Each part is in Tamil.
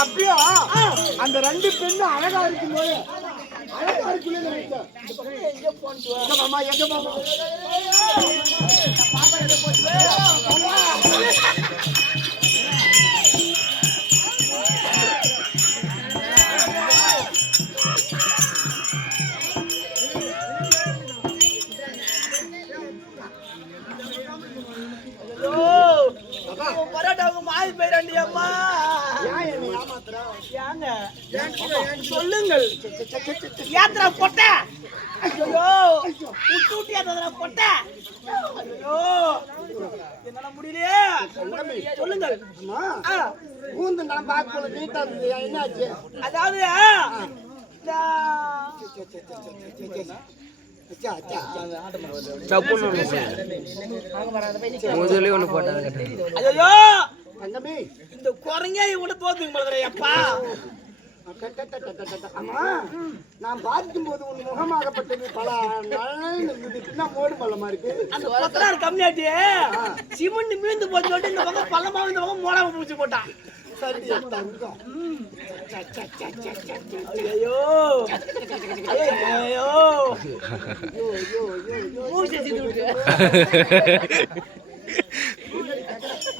அப்படியே அந்த ரெண்டு பெண்ணும் அழகா இருக்கும்போது அழகா இருக்குல்ல நினைச்சேன். எங்க மாமா எங்க மாமா சொல்லுங்கள். யாத்ரா பொட்ட பொட்ட என்னால முடியலையே. சொல்லுங்கள். என்னாச்சு? அதாவது இந்த குரங்க இவங்க தோத்துங்கப்பா. அம்மா நான் பார்க்கும் போது உன் முகமாகப்பட்டது பல மோடு பள்ளமா இருக்கு. அந்த பத்திரம் கம்மியாட்டி சிமெண்ட் மீந்து போச்சு சொல்லிட்டு இந்த பக்கம் பள்ளமா இந்த பக்கம் மோடாம பூச்சி போட்டான்.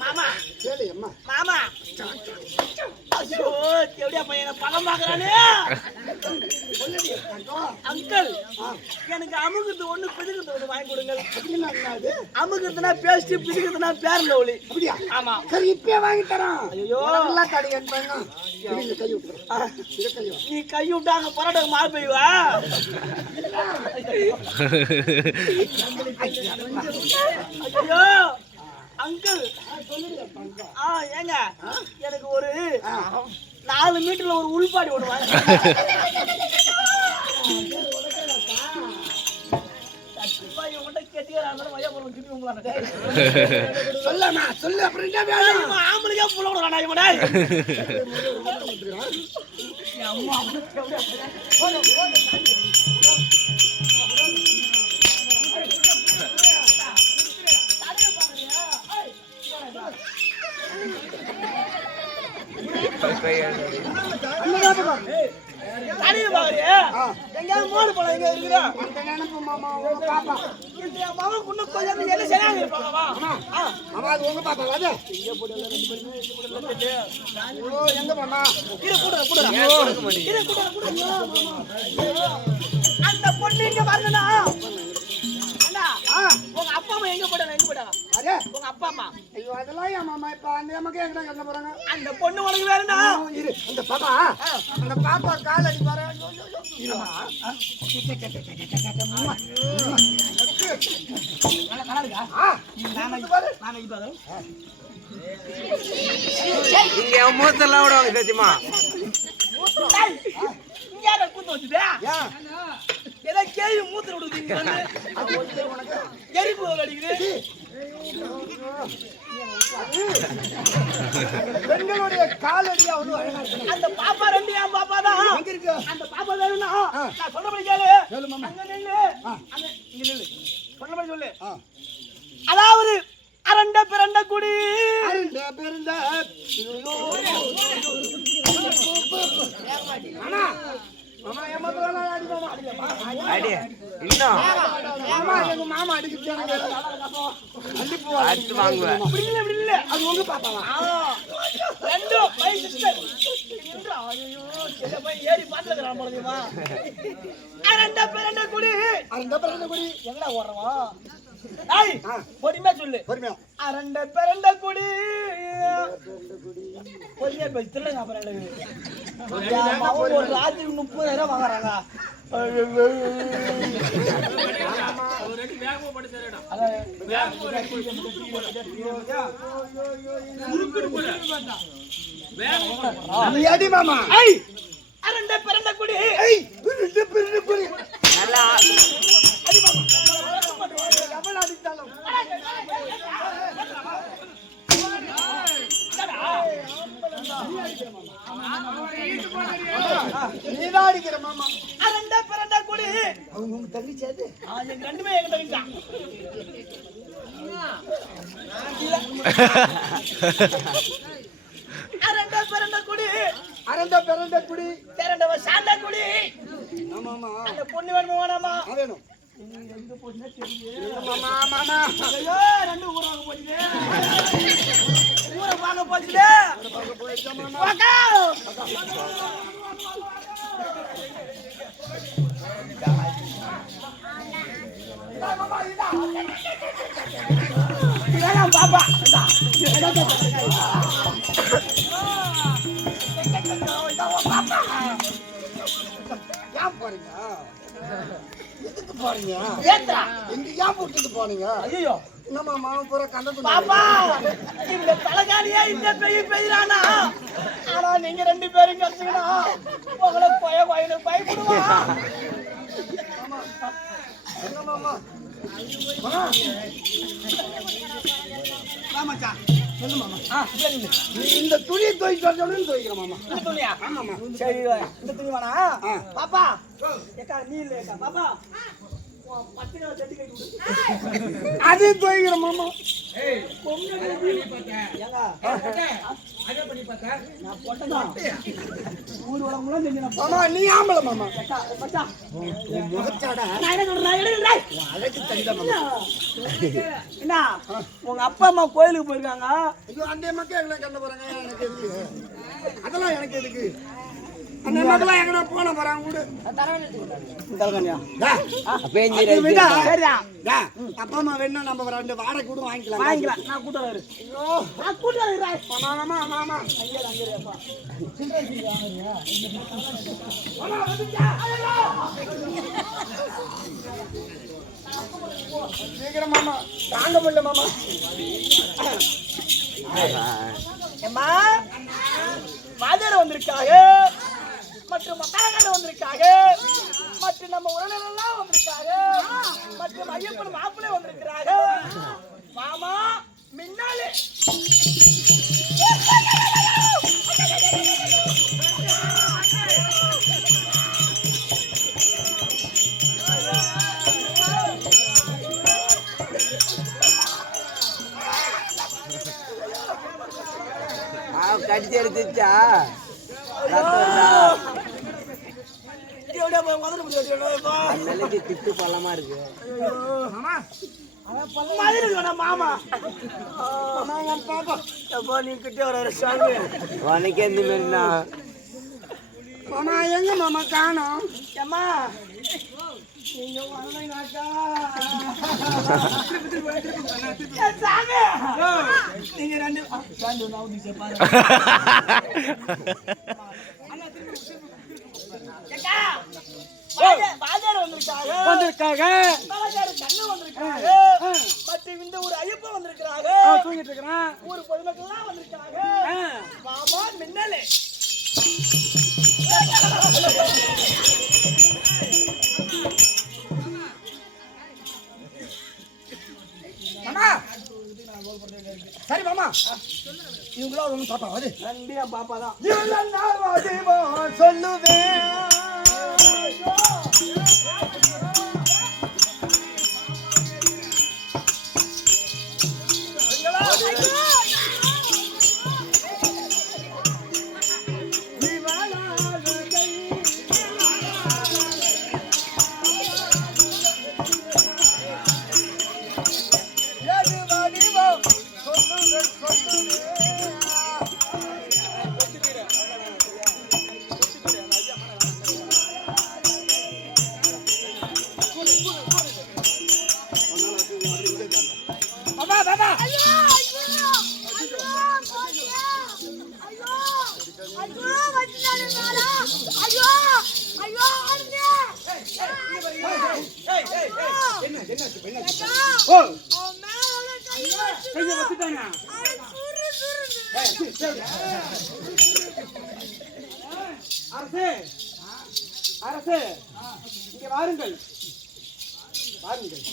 மாமா மாமா எப்படியா பையனை பழம் பாக்குறானே. அங்கிள் எனக்கு அமுகுறது ஒண்ணு பிதுகுறது ஒண்ணு வாங்கி கொடுங்க. அமுகுறதுனா பேஸ்ட் பிதுகுறதுனா பேர்ல ஒளி. அப்படியா? ஆமா. சரி இப்பே வாங்கி தரோம். ஐயோ நீ கை விட்டாங்க பரோட்டா மாறு போய்வா. ஐயோ அங்கிள் ஏங்க எனக்கு ஒரு 4 மீட்டர்ல ஒரு உள்பாடி ஒண்ணு வாங்க. சொல்லு அப்புறம் ஆம்பளைக்கா புள்ள விடுறானா இவனை. எங்கயாவது மோடு பழம் எங்க இருக்குதா? மாமா குண்ணு கொஞ்சம் சரியாக இருப்பாங்கம்மா. உங்க பாப்பா வாது எங்க மாமா அந்த பொண்ணு இங்க வரணும்னா உங்க அப்பா அம்மா எங்க போட்டாங்க? எங்க போட்டாங்க உங்க அப்பா அம்மா? ஐயோ அதெல்லாம் ஏன் மாமா இப்ப அந்த அம்மாக்கு எங்க என்ன போறாங்க? அந்த பொண்ணு உனக்கு வேணும்னா அந்த பாப்பா கால் அடி பாரு. இங்க மூத்தெல்லாம் விடுவாங்க தெரியுமா? கூத்து வச்சுதே ஏதோ கேள்வி மூத்திர விடுது. எரிப்பு அடிக்குது. பெண்களுடைய காலடியா வந்து அந்த பாப்பா ரெண்டு என் பாப்பா தான். அந்த பாப்பா வேணும்னா நான் சொல்றபடி கேளு. அங்க நில்லு. அங்க நில்லு. சொல்றபடி சொல்லு. அதாவது அரண்ட பிறண்ட குடி அரண்ட பிறண்ட அண்ணா மாமா ஏமாத்துறானா? அடி மாமா அடி இன்னும் மாமா எங்க மாமா அடிக்குறாங்க. அடி வாங்குவேன். இப்படி இல்ல அது உங்க பாப்பாவா? ரெண்டு பை சிஸ்டர் நின்றா. ஐயோ செல்ல போய் ஏறி பாத்துக்கறா போலமா. அரண்ட பிறண்ட குடி எங்கடா ஓடுறவா? டேய் பொறுமையா சொல்லு. பொறுமையா அரண்ட பிறண்ட குடி பொறுமையா பேசு. திருங்க அப்புறம் ஒரு ராத்திரி 30,000 வாங்குறாங்க. அடி மாமா அரண்ட பிறண்ட குடி நல்லா அடி மாமா எவ்வளவு அடித்தாலும் நீதான் அடிக்கிற மாமா. அரண்ட பிறண்ட குடி அவங்க உங்க தள்ளிச்சாது எங்க ரெண்டுமே எங்க தங்கிட்டான். பிறந்த குடி திரண்டவ சாந்த குடி. ஆமா ஆமா அந்த பொண்ணு வேணுமா வேணாமா? வேணும் எங்க போச்சுன்னா தெரியல. மாமா மாமா ஐயோ, ரெண்டு ஊராக போச்சுது. ஊரை பார்க்க போச்சுது. வாக்கா. இதான் பாப்பா. ஏன் போறீங்க எதுக்கு போறீங்க ஏத்ரா. எங்க ஏன் போட்டுட்டு போனீங்க ஐயோ என்னம்மா மாமா பூரா கண்டது பாப்பா, இந்த தலகாணியா இந்த பெய்யறானா? ஆனா நீங்க ரெண்டு பேரும் கத்துக்கணா உங்களை கோயில பயப்படுவா. என்ன மாமா மாமாச்சா சொல்லு மாமா. இந்த துணியை துவைக்கிறேன் துவைக்கிறேன் மாமா இந்த துணியா? ஆமாம்மா சரி, இந்த துணி வேணா? பாப்பா ஏக்கா நீ இல்ல ஏக்கா பாப்பா பத்திரிக்கை செட்டி கட்டி விடு. அதையும் துவைக்கிறேன் மாமா நான் போட்டதான் ஊர் வளமுலாம் செஞ்சு மாமா நீ ஆம்பளை மாமா மச்சா முகச்சாடா நான் என்ன சொல்றேன்? அழகு தங்க மாமா என்ன உங்க அப்பா அம்மா கோயிலுக்கு போயிருக்காங்க. ஐயோ அந்த மக்கள் எங்களை கண்ட போறாங்க எனக்கு எதுக்கு அதெல்லாம் எனக்கு எதுக்கு அந்த மக்கள்லாம் எங்கடா போன போறாங்க கூட சரியா அப்பா அம்மா வேணும் நம்ம ரெண்டு வாடகை கூட வாங்கிக்கலாம் வாங்கிக்கலாம். நான் கூட்டம் வரு. நான் கூட்டம் வருறேன். மாமா மாமா ஐயா அங்கேப்பா சீக்கிரம் மாமா தாங்க முடியல மாமா ஏம்மா வாத்தியார் வந்திருக்காங்க, மற்றும் மத்தாரங்கள் வந்திருக்காங்க, மற்றும் நம்ம உறவினர்கள் வந்திருக்காங்க, மற்றும் ஐயப்பன் மாப்பிள்ளை வந்திருக்கிறாங்க. மாமா முன்னாலே கடிச்சு எடுத்துச்சா நிலைக்கு திட்டு பள்ளமா இருக்கு மாமா நீ கிட்டே வர சாமி உனக்கு எந்த மாதிரினா மாமா எங்க மாமா காணோம் ஏம்மா நீங்க வரலைனாக்கா சாமி நீங்க ரெண்டு பாஜார் வந்திருக்காங்க கண்ணு வந்திருக்காங்க, மற்றும் இந்த ஒரு ஐயப்பன் வந்திருக்கிறாங்க, தூங்கிட்டு இருக்கிறேன் ஊர் பொதுமக்கள் எல்லாம் வந்திருக்காங்க. மாமா மின்னலே மாமா சரி மாமா இவங்களா ஒண்ணு பாப்பா அது நன்றியா பாப்பா தான் சொல்லுவேன் அரசே அரசே இங்க வாருங்கள் வாருங்கள்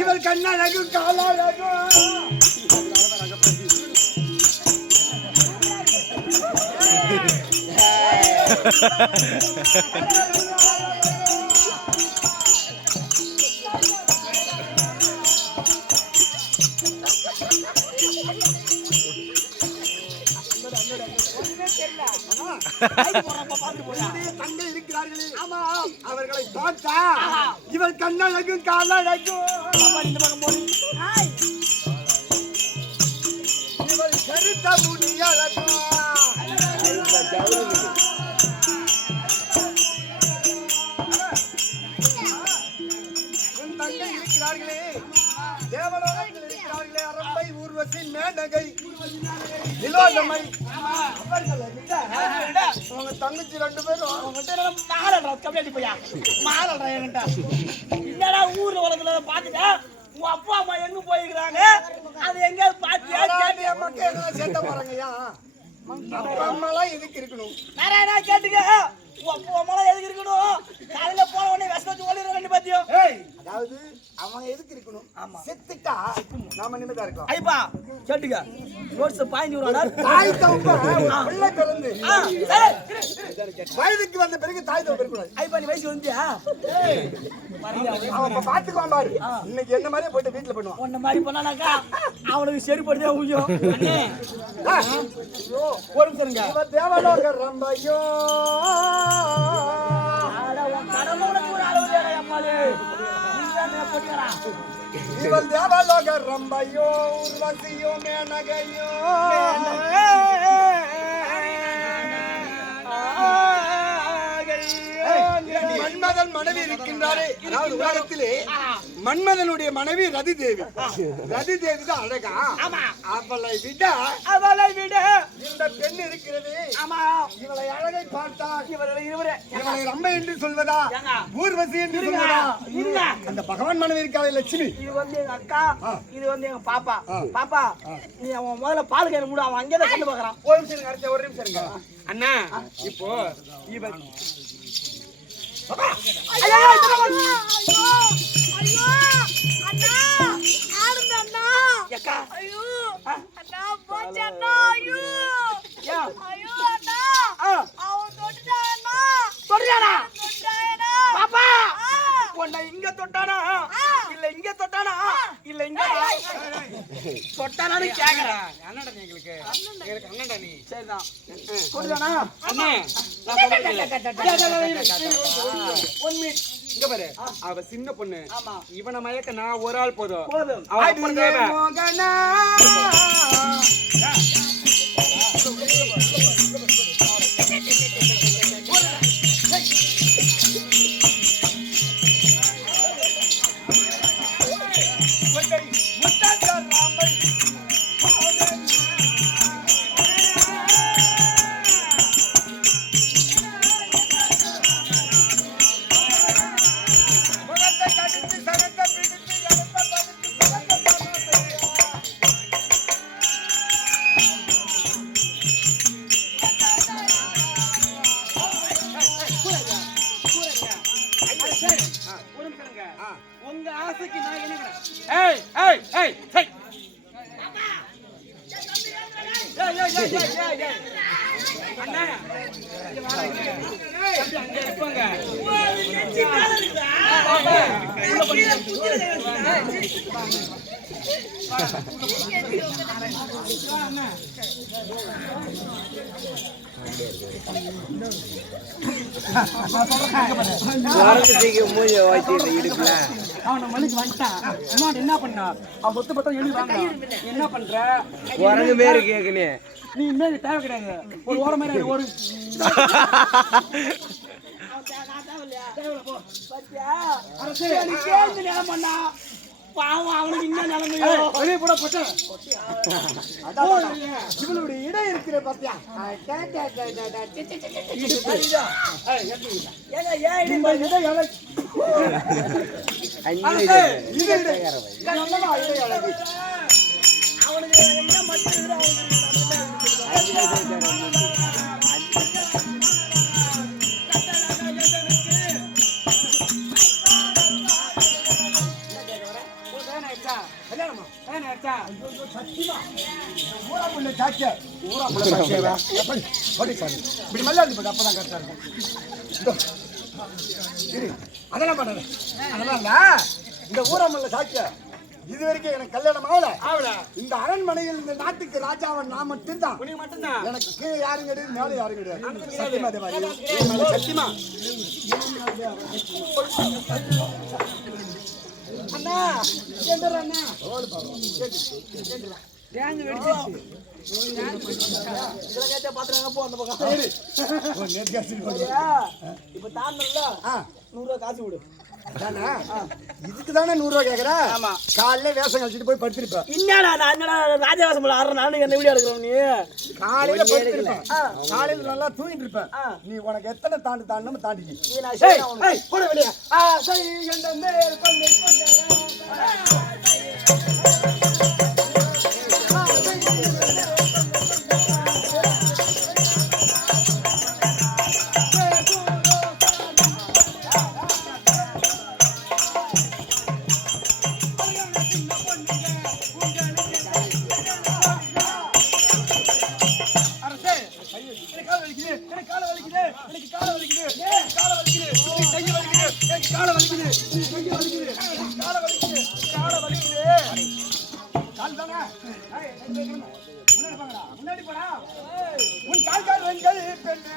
இவர் கண்ணழகு காலழகு தங்கை இருக்கிறார்களே அவர்களை பார்த்தா இவர் கண்ணழகும் காலழகும் இந்த பக்கம் போடு. இவர் கருத்த முடியழகும் தங்கை இருக்கிறார்களே தேவலோகத்தில் இருக்கிறார்களே அரம்பை ஊர்வசி மேனகை நிலோதமை அவர்களை விட அவங்க தங்கச்சி 2 பேரும் என்னடா ஊர்ல உலகத்துல பாத்துட்டா உங்க அப்பா அம்மா எங்க போயிருக்காங்க அது எங்கேயாவது பாத்தியா மக்கள் எல்லாம் சேர்த்த போறாங்கய்யா அப்பா அம்மாலாம் எதுக்கு இருக்கணும் வேற என்ன கேட்டுக்க உங்க அப்பா அம்மாலாம் எதுக்கு இருக்கணும் காலையில போன உடனே விஷத்தை ஓடிடுற ரெண்டு பாத்தியும் அதாவது அவங்க எதுக்கு இருக்கணும் செத்துட்டா நாம நிம்மதியா இருக்கலாம் ஐப்பா கேட்டுக்க ரோட்ஸ் பாயிண்ட் வருவாடா தாய் தவப்ப பிள்ளை பிறந்து வயதுக்கு வந்த பிறகு தாய் தவப்ப இருக்கக்கூடாது ஐப்பா நீ வயசு வந்தியா அவன் பாத்துக்குவான் பாரு இன்னைக்கு என்ன மாதிரியே போயிட்டு வீட்டுல பண்ணுவான் உன்ன மாதிரி பண்ணானாக்கா அவனுக்கு சரிப்படுதே ஊயும் அண்ணே ஐயோ ஒரு நிமிஷம் இவ தேவலோக ரம்பையோ கடவுளுக்கு ஒரு அளவு இல்லையா அம்மாளே நீங்க போட்டியாரா இவள் தேவலோக ரம்பையோ உர்வசியோ மேனகையோ மன்மதன் மனைவி இருக்கின்றாரே அதாவது உலகத்திலே மன்மதனுடைய மனைவி ரதி தேவி தான் அழகா அவளை விட இந்த பெண் இருக்கிறது இவளை அழகை பார்த்தா இவளை ரம்பை என்று சொல்வதா ஊர்வசி என்று சொல்வதா அந்த பகவான் மனைவி இருக்காது லட்சுமி இது வந்து எங்க அக்கா இது வந்து எங்க பாப்பா பாப்பா நீ அவன் முதல்ல பால் கேட்க முடியும் அவன் அங்கேதான் கண்டு பாக்குறான் ஒரு நிமிஷம் அடுத்த ஒரு நிமிஷம் இருங்க அண்ணா இப்போ இவன் ஐயோ அண்ணா ஆடுங்க அண்ணா அக்கா ஐயோ அண்ணா போச்சு அண்ணா ஐயோ யா ஐயோ அண்ணா அவன் தொட்டானா தொடுறானா தொட்டானா பாப்பா உன்னை இங்க தொட்டானா இல்ல இங்க தொட்டானா இல்ல இங்க தொட்டானான்னு கேக்குறேன் அண்ணாடா நீ எங்களுக்கு அண்ணாடா நீ சரிதான் தொடுறானா அண்ணே நான் ஒன் மினிட் இங்க பாரு அவ சின்ன பொண்ணு ஆமா இவனை மயக்க நான் ஒரு ஆள் போதும் போதும் அவ அப்புறம் தேவை மோகனா உங்க ஆசைக்கு நான் என்ன ஏய் ஏய் ஏய் ஏய் அண்ணா அவன மணிக்கு வந்துட்டான் இன்னொரு என்ன பண்ணா அவன் சொத்து பத்தம் எழுதி வாங்க என்ன பண்ற குரங்கு பேரு கேக்குனே நீ இனிமேல் தேவை கிடையாது ஒரு ஓரம் மாதிரி ஒரு நிலம் பண்ணா பாவம் அவனுக்கு இன்னும் நிலைமையோ வெளியே போட போட்டேன் இவளுடைய இடம் இருக்கிற பாத்தியா அவனுக்கு எங்க மட்டும் அதெல்லாம் பண்ணல அதெல்லாம் இந்த ஊரமல்ல சாட்சிய இது வரைக்கும் எனக்கு கல்யாணம் ஆகல. இந்த அரண்மனையில் இந்த நாட்டுக்கு ராஜாவன் நான் மட்டும்தான். எனக்கு கீழே யாரும் கிடையாது, மேலே யாரும் கிடையாது. சத்தியமா தேவாரி, சத்தியமா. அண்ணா என்ன அண்ணா தேங்க வெடிச்சு இதெல்லாம் கேட்டா பாத்துறாங்க போ அந்த பக்கம். இப்ப தாண்டல 100 ரூபாய் காசு விடு. இதுக்கு தானே 100 ரூபாய் கேக்குற? ஆமா. காலையில வேஷம் கழிச்சிட்டு போய் படுத்திருப்பேன். என்னடா நான் என்னடா ராஜவேஷம் போல ஆடுற நானு என்ன வீடியோ எடுக்கறேன் நீ? காலையில படுத்திருப்பேன். காலையில நல்லா தூங்கிட்டு இருப்பேன். நீ உனக்கு எத்தனை தாண்டணும் தாண்டிக்கி. ஏய் போட வெளிய. சரி என்ற மேல் கொண்டே முன்னாடி போடா. உன் கால் வெங்கல் பெண்ணே.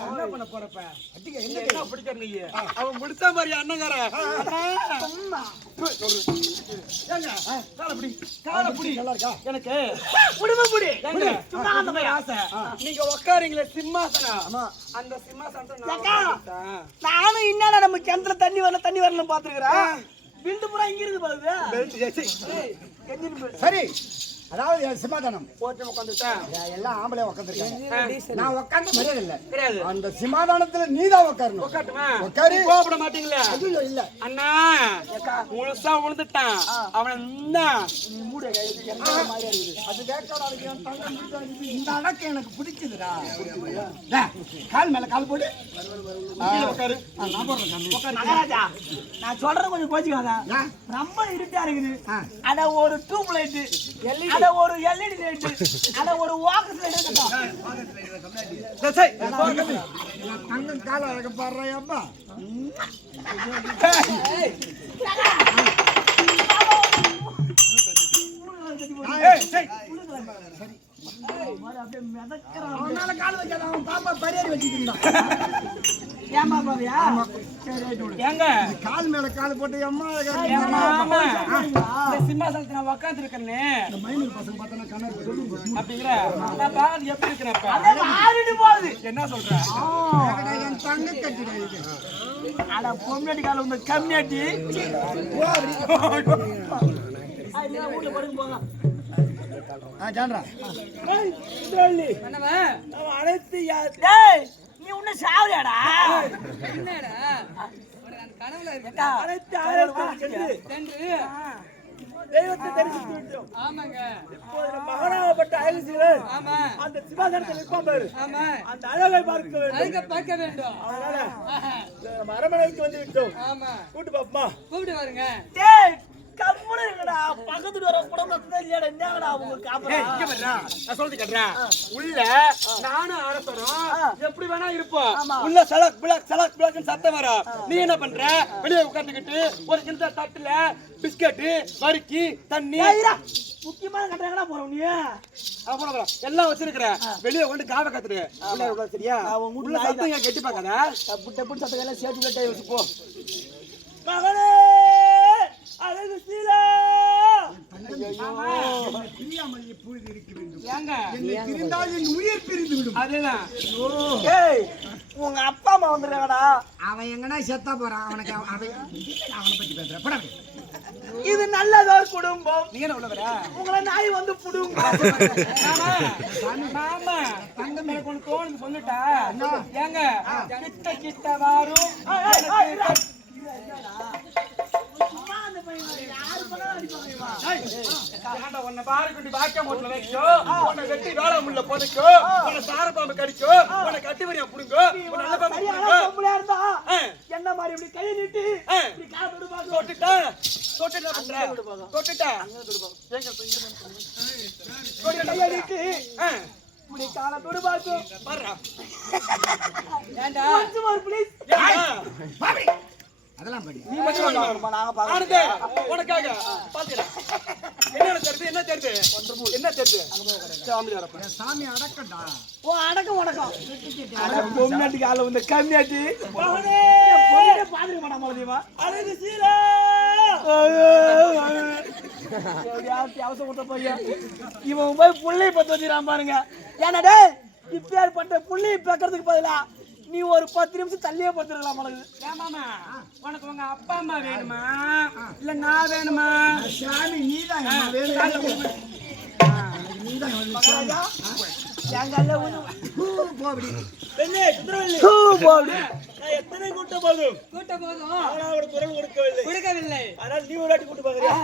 என்ன பண்ண போறப்ப என்ன பிடிக்கிற நீ? அவன் முடிச்சா மாதிரி அண்ணங்கார எனக்கு குடும்பப்படி ஆசை. நீங்க உட்காருங்களே சிம்மாசனம், அந்த சிம்மாசனத்தை நானும் என்னடா நம்ம கிணத்துல தண்ணி வரல பாத்துக்கிறேன். விண்டு புறா இங்க இருக்கு பாருங்க. சரி, அதாவது சிம்மாசனம் உட்காந்துட்டேன். எல்லாம் ஆம்பளை உட்காந்துருக்காங்க. நான் உட்காந்து மரியாதை இல்ல. அந்த சிம்மாசனத்துல நீதான் உட்காரணும். உட்காரு. கோபப்பட மாட்டீங்களா? அதுல இல்ல அண்ணா முழுசா விழுந்துட்டான். அவன் அது வேக்காடு. இந்த அடக்க எனக்கு பிடிக்குதுடா. கால் மேல கால் போடு. உட்காரு. மகாராஜா நான் சொல்றது கொஞ்சம் கோச்சுக்காத. ரொம்ப இருட்டா இருக்குது. அட ஒரு டியூப் லைட், அட ஒரு எல்இடி லைட், அட ஒரு வாக்கஸ் லைட் இருக்கட்டும். அங்க கால அழக பாடுறாயப்பா. பாப்பா பரியாரி வச்சுக்கிட்டா. கால் மேல கால் போட்டு அம்மா சிம்மாசனத்துல உட்காந்து இருக்கேன்னு மைனூர் பசங்க பார்த்தா கண்ணாடி அப்படிங்கிற எப்படி இருக்கிறேன்? என்ன சொல்ற? என் தங்க கட்டிடு. ஆனா பொம்னாடி கால வந்து கம்மியாட்டி வீட்டுல படுக்க போங்க. அனைத்து நீ உன்ன சாவரியாடா? என்னடா தெய்வத்தை தரிசித்து விட்டோம். ஆமாங்க. இப்போது மகனாகப்பட்ட அயல்சீலர் அந்த சிவாசனத்தில் இருப்பான் பாரு. அந்த அழகை பார்க்க வேண்டும். அதனால அரண்மனைக்கு வந்து விட்டோம். கூட்டு பாப்பமா கூப்பிட்டு வாருங்க. கம்முனு இருக்கடா. பக்கத்துல வர குடும்பத்துல இல்லையாடா? என்னடா அவங்க காப்பறா? இங்க வரடா. நான் சொல்றது கேட்றா. உள்ள நானும் அரசரும் எப்படி வேணா இருப்போம். உள்ள சலக் பிளக்னு சத்தம் வரும். நீ என்ன பண்ற? வெளிய உட்கார்ந்துக்கிட்டு ஒரு சின்ன தட்டுல பிஸ்கட், வறுக்கி, தண்ணி முக்கியமான கட்டறங்கடா போறோம் நீ. போற எல்லாம் வச்சிருக்கற. வெளிய கொண்டு காவ கத்துரு. உள்ள உட்கார் சரியா? உள்ள சத்தம் கெட்டி பார்க்காத. டப்பு சத்தம் எல்லாம் சேத்து கட்டை வச்சு போ. மகனே அழகு சீலா பிரியாமலே புரிந்து இருக்க வேண்டும். ஏங்க என்னை பிரிந்தால் என் உயிர் பிரிந்து விடும். அதேதான். ஏய் உங்க அப்பா அம்மா வந்திருக்காங்கடா. அவன் எங்கனா செத்தா போறான். அவனுக்கு அவனை பத்தி பேசுற படம். இது நல்லதோர் குடும்பம். நீங்க என்ன உள்ள வர? உங்களை நாய் வந்து புடுங்க. மாமா தங்க மேல கொண்டு தோணுன்னு சொல்லிட்டா. ஏங்க கிட்ட கிட்ட வாரும். யாரு பண்ணா ஏன்டா உன்னை பாரு குண்டி பாக்க மூட்டல வைக்கோ, உன்னை வெட்டி வேலை முள்ள போதைக்கோ, உன்னை சார பாம்பு கடிக்கோ, உன்னை கட்டி வரியா புடுங்கோ, உன்னை நல்ல பாம்பு புடுங்கோ. இருந்தா என்ன மாதிரி இப்படி கையை நீட்டி இப்படி கால தொடு பாக்க தொட்டுட்டா தொட்டுட்டா பண்ற தொட்டுட்டா கையை நீட்டி இப்படி கால தொடு பாக்கு பாருடா. ஏண்டா கொஞ்சம் ஒரு ப்ளீஸ் அதெல்லாம் படி நீ மட்டும் நாங்க பாருங்க உனக்காக பாத்துறேன். என்ன தெரியுது என்ன தெரியுது சாமி வரப்ப சாமி அடக்கடா. ஓ அடக்கம் உனக்கம் பொம்னாட்டி கால வந்து கம்மியாட்டி மகனே பொம்னே பாத்துக்க மாட்டா மலதிமா அழகு சீலா அவசரம் விட்ட பையன் இவன் போய் புள்ளையை பத்து வச்சுக்கிறான் பாருங்க. ஏன்னா டேய் இப்பயார் பண்ற புள்ளையை பேக்கிறதுக்கு பதிலா நீ ஒரு 10 நிமிஷம் தள்ளியே பத்துருக்கலாம் மலகு. ஏமாமா உனக்கு உங்க அப்பா அம்மா வேணுமா இல்ல நான் வேணுமா? சாமி நீதான் வேணும். மகாராஜா எங்கல்ல போடி பெண்ணே சுந்தரவல்லி போடி நான் எத்தனை கூட்ட போதும் அவனோட குரல் கொடுக்கவில்லை ஆனால் நீ ஒரு வாட்டி கூட்டு பாக்குறியா?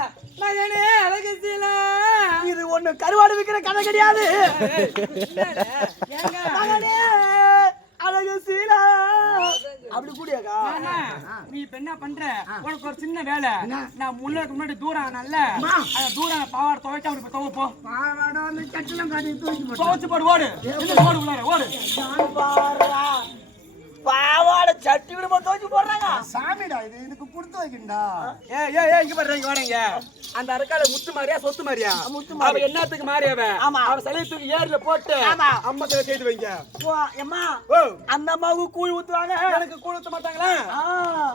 மகனே அழகு சீலா இது ஒண்ணு கருவாடு விக்கிற கதை கிடையாது. மகனே அழகு சீலா அப்படி கூடியாக்கா நீ இப்ப என்ன பண்ற? உனக்கு ஒரு சின்ன வேலை. நான் முன்னக்கு முன்னாடி தூரம் நல்ல அந்த தூரம் பாவாடை துவைக்க அவனுக்கு துவைப்போ பாவாடை வந்து கட்டலாம் காட்டி தூக்கி போடு. துவைச்சு போடு ஓடு ஓடு உள்ளார ஓடு. பாவாடை சட்டி விடுமா தோச்சு போடுறாங்க. சாமிடா இது இதுக்கு கொடுத்து வைக்கண்டா. இங்க பாரு இங்க வாடங்க. அந்த அரக்கால முத்து மாரியா சொத்து மாரியா? அவ என்னத்துக்கு மாரியாவ? அவ சலைய தூக்கி ஏர்ல போட்டு அம்மா கிட்ட செய்து வைங்க. அம்மா அந்த அம்மாவுக்கு கூழ் ஊத்துவாங்க. எனக்கு கூழ் ஊத்த மாட்டாங்களா?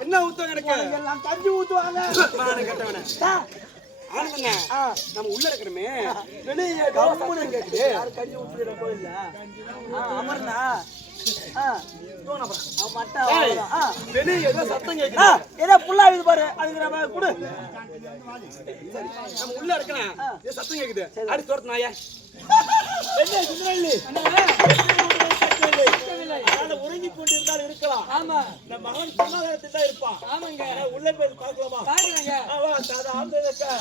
என்ன ஊத்துவாங்க எனக்கு? எல்லாம் கஞ்சி ஊத்துவாங்க. மானே கட்டவனே. ஆனந்தங்க நம்ம உள்ள இருக்கறமே வெளிய கவர்மெண்ட் கேக்குது. யார் கஞ்சி ஊத்துற கோயில்ல? அமர்னா வெளிய ஏதோ சத்தம் கேக்குது. ஏதோ புல்லாவிது பாரு. அதுக்கு நம்ம குடு. நம்ம உள்ள இருக்கணும். ஏதோ சத்தம் கேக்குது. அடி தோர்த்து நாயா. என்ன சுந்தரவல்லி? உறங்கி கொண்டிருந்தால் இருக்கலாம். ஆமா நம்ம மகன் சமாதானத்தில் தான் இருப்பான். ஆமாங்க. உள்ள போய் பார்க்கலாமா? பாருங்க. வா தாதா ஆந்ததக்கா.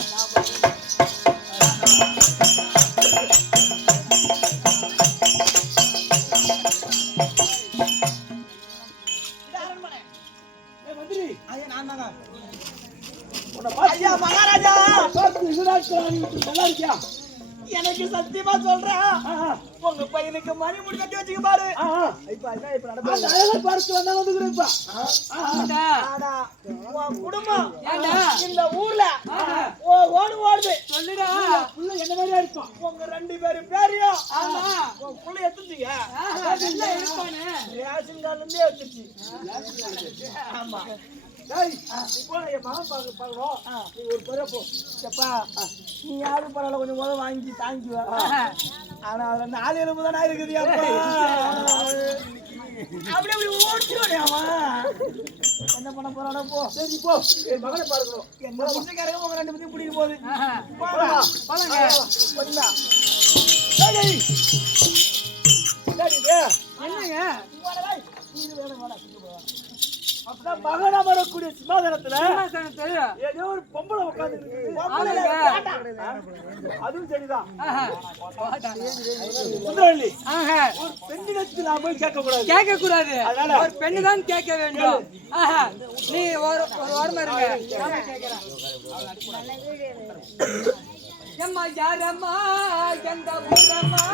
ஐயா மகாராஜா நல்லா இருக்கியா? எனக்கு சத்தியமா சொல்றேன் உங்க பையனுக்கு மணி முடி கட்டி வச்சுக்க பாரு. குடும்பம் இந்த ஊர்ல ஓடுது சொல்லுடா. என்ன மாதிரியா இருக்கும் உங்க 2 பேரும் பேரையும் உன் புள்ள எடுத்துட்டீங்க. ரேஷன் கார்டுல இருந்தே எடுத்துச்சு. ஆமா இப்போ என் மகன் பாக்குறோம். நீ ஒரு பெரிய போ எப்பா நீ யாரும் பரவாயில்ல கொஞ்சம் முதல் வாங்கி தாங்கிக்குவா. ஆனா அதுல 4 எலும்பு தானே இருக்குது. அப்படி அப்படி ஓடிச்சுவானே அவன். என்ன பண்ண போறானோ போ. சரி போ என் மகனை பார்க்கணும். என்ன புரிஞ்சுக்காரங்க உங்க 2 பேத்தையும் பிடிக்க போகுது. என்னங்க அப்பதான் மகனா வரக்கூடிய சிம்மாசனத்துல ஏதோ ஒரு பொம்பளை உட்கார்ந்து அதுவும் சரிதான். சுந்தரவல்லி ஒரு பெண்ணிடத்தில் நான் போய் கேட்க கூடாது. ஒரு பெண்ணு தான் கேட்க வேண்டும். நீ ஒரு வாரமா இருங்க. எம்மா யாரம்மா எந்த ஊரம்மா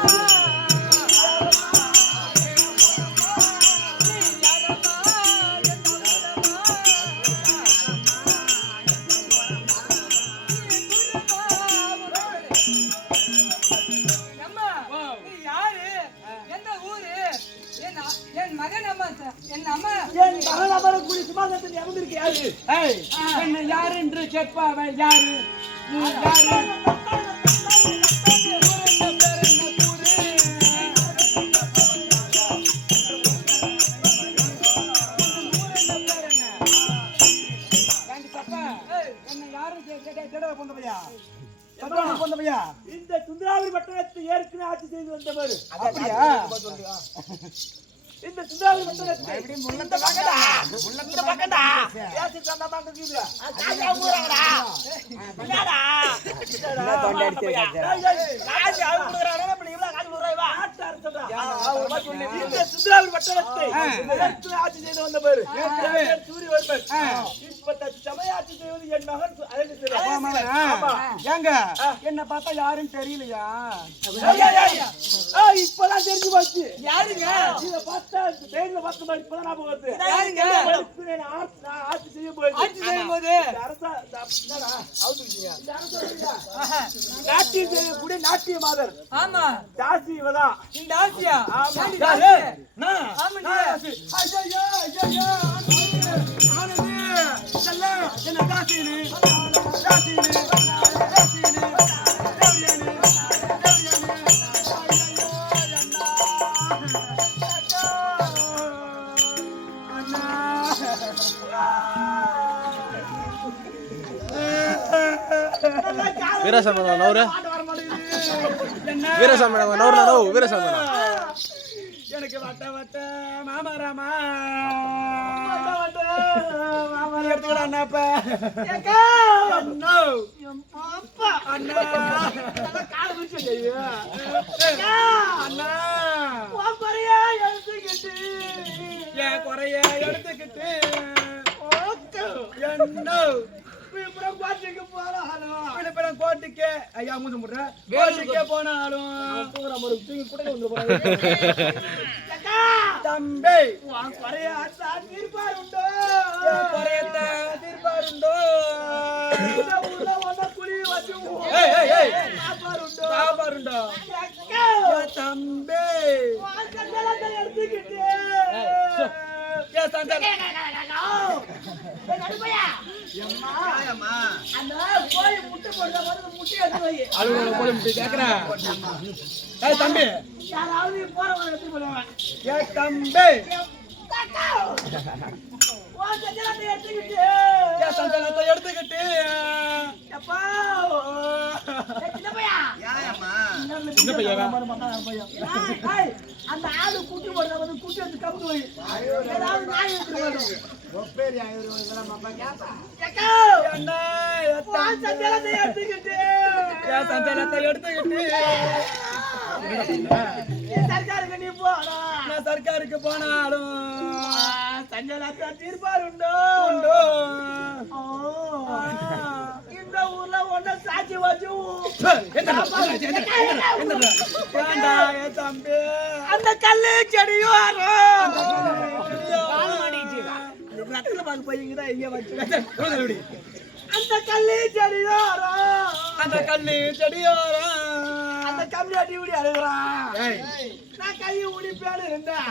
யாரு என்று கேட்பாவ யாரு இந்த சுந்தராவரி பட்டணத்தை ஏற்கனவே ஆட்சி செய்து வந்தவர். இந்த சிந்தாவில் மண்டலத்தை இந்த பக்கடா இந்த பக்கடா ஏசி சந்தா மாங்குது காசா ஊறாங்கடா என்னடா என்ன தொண்டை அடிச்சே காசு ஆவு குடுக்குறானே நம்ம இவ்ளோ காசு ஊறாய்வா ஆட்ட அர்த்தடா இந்த சிந்தாவில் மண்டலத்தை இந்த ஆட்சி செய்து வந்த பாரு சூரிய வர்மன் இப்ப சமயாட்சி செய்வது என் மகன் அழகு சிறப்பு ஏங்க என்ன பார்த்தா யாரும் தெரியலையா இப்பதான் தெரிஞ்சு போச்சு யாருங்க இத பார்த்தா தேயில பார்த்த மாதிரி இப்பதான் ஞாபகம் வருது யாருங்க ஆட்சி செய்யும் போது அரசா என்னடா அவுத்துட்டீங்க நாட்டியம் செய்யக்கூடிய நாட்டிய மாதர் ஆமா ஜாசி இவதான் இந்த ஆசியா ஆமா வீரசாமி நவுரு வீரசாமி நவுரு நவு வீரசாமி எனக்கு வட்ட வட்ட மாமா ராமா மாமா எடுத்துக்கடா அண்ணாப்ப அண்ணா கால வச்சு அண்ணா குறையா எழுத்துக்கிட்டு என் குறைய எடுத்துக்கிட்டு என்ன விழுப்புரம் கோட்டைக்கு போனாலும் விழுப்புரம் கோட்டைக்கு ஐயா மூச்சு முடுற கோட்டைக்கே போனாலும் தம்பி குறையா தீர்ப்பாருண்டோ குறையத்த தீர்ப்பாருண்டோ உள்ள ஒன்ன குழி வச்சு சாப்பாருண்டோ சாப்பாருண்டோ தம்பி எடுத்துக்கிட்டு அந்த கோழி முட்டை போடுற மாதிரி முட்டை எடுத்து வை அலுவலக கோழி முட்டை கேக்குறேன் தம்பி யாராவது போறவங்க எடுத்து போடுவாங்க தம்பி எடுத்துக்கிட்டு சந்தனத்தை எடுத்துக்கிட்டு எப்பா அந்த ஆளு குட்டி போடுற வந்து குட்டி எடுத்து கவுத்து வை ஏதாவது நாய் எடுத்து எடுத்துக்கிட்டு சந்தனத்தை எடுத்துக்கிட்டு சர்க்காருக்கு நீ போனா நான் சர்க்காருக்கு போனாலும் சஞ்சலத்தை தீர்ப்பார் உண்டோ உண்டோ இந்த ஊர்ல ஒன்ன சாட்சி வச்சு தம்பி அந்த கல்லு செடியும் ரத்தின பால் பையங்கதான் எங்க வச்சு அந்த கல்லு செடியும் அந்த கல்லு செடியோரம் அந்த கம்மியாட்டி ஊடி அழுகுறான் நான் கையை உடிப்பேன்னு இருந்தேன்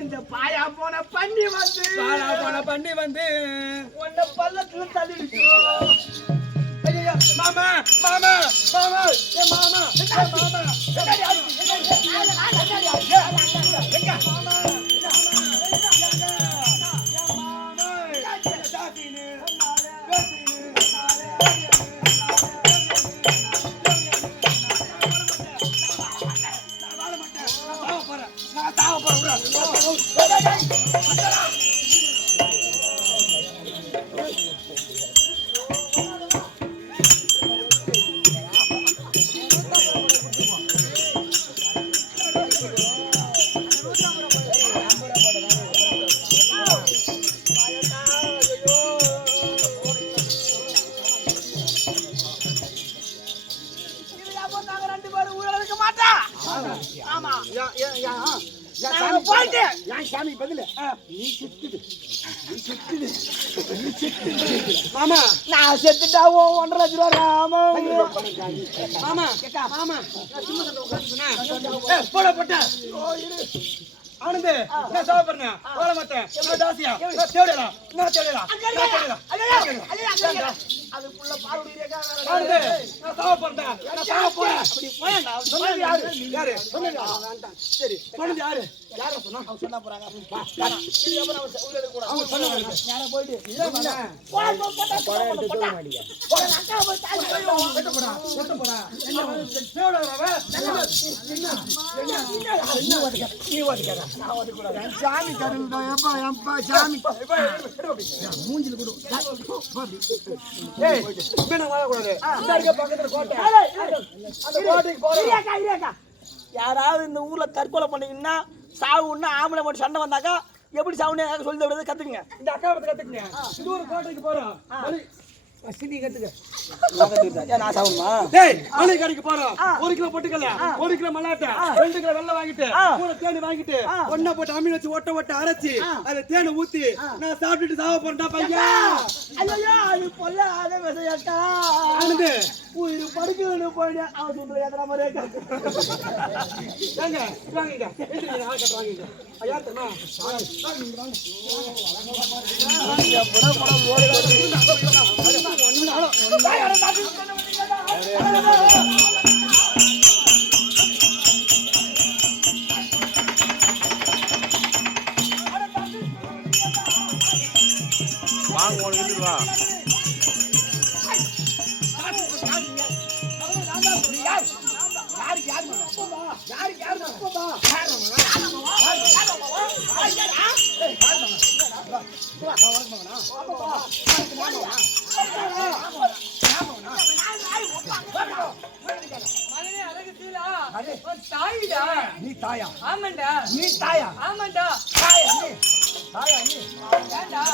இந்த பாயா போன பண்ணி வந்து பாலா போன பண்ணி வந்து உன்னை பள்ளத்துல தள்ளிடுச்சு ஐயா மாமா மாமா மாமா ஏ மாமா ஏ மாமா சாமி பதில மாமா நான் செத்துட்டாவோ 1.5 லட்சம் ரூபா ராமா மாமா மாமா போட போட்ட ஆனந்து நான் சாவ பண்ண போட மாட்டேன் நான் தாசியா நான் தேடலாம் அதுக்குள்ள பாருடி ரேகா பாருடே, நான் சாவ போறேன்டா. நான் சாவ போறேன். அப்படி போயடா சொன்னது யாரு யாரு? சொன்னது யாரு? வேண்டாம் சரி சொன்னது யாரு? யார சொன்னா அவ சொன்னா போறாங்க வா வேணாம் இது அப்புறம் அவ ஊரே கூட அவங்க சொன்னது நேரா போயிடு இல்ல வேணா. போடா அக்கா போய் தாலி வெட்ட போடா, வெட்ட போடா. என்ன தேவடா அவன்? நீ ஓடிக்கடா நான் ஓடி கூட சாமி கருண்டா ஏப்பா ஏப்பா சாமி மூஞ்சில கொடு ஏய், இப்ப நான் வாழக்கூடாது. இந்த இருக்க பக்கத்துல கோட்டை. அந்த கோட்டைக்கு போறோம். இரியாக்கா யாராவது இந்த ஊர்ல தற்கொலை பண்ணீங்கன்னா சாவுன்னா ஆம்பளை மட்டும் சண்டை வந்தாக்கா எப்படி சாவுன்னு சொல்லி தவிர கத்துக்குங்க இந்த அக்காவை கத்துக்கங்க. இது ஒரு கோட்டைக்கு போறோம். வலி. சிட்டி கத்துக்க நான் சாவுமா டேய், மளிகை கடைக்கு போறோம். 1 கிலோ பொட்டுக்கல்ல, 1 கிலோ மல்லாட்டை, 2 கிலோ வெல்லம் வாங்கிட்டு, கூட தேன் வாங்கிட்டு, ஒண்ணா போட்டு அம்மி வச்சு ஒட்ட அரைச்சி, அதை தேனை ஊத்தி, நான் சாப்பிட்டுட்டு சாவ போறேன்டா பையா. ஐயோ அது பொல்லாத விசையாட்டா ஆனந்து, உயிர் படுக்கணும்னு போயிடு அவன் சொல்ற எத்தனை மாதிரியே கேட்கு ஏங்க, வாங்கிங்க. எந்திரிங்க, ஆள் கட்டு வாங்கிங்க. ஐயா தெரியுமா? வாங்க உனக்கு இருந்துட்டு வா. மகனே அழகு சீலா தாயிடா நீ தாயா ஆமாண்டா நீ தாயா ஆமாண்டா தாயா நீ தாயா நீ ஏண்டா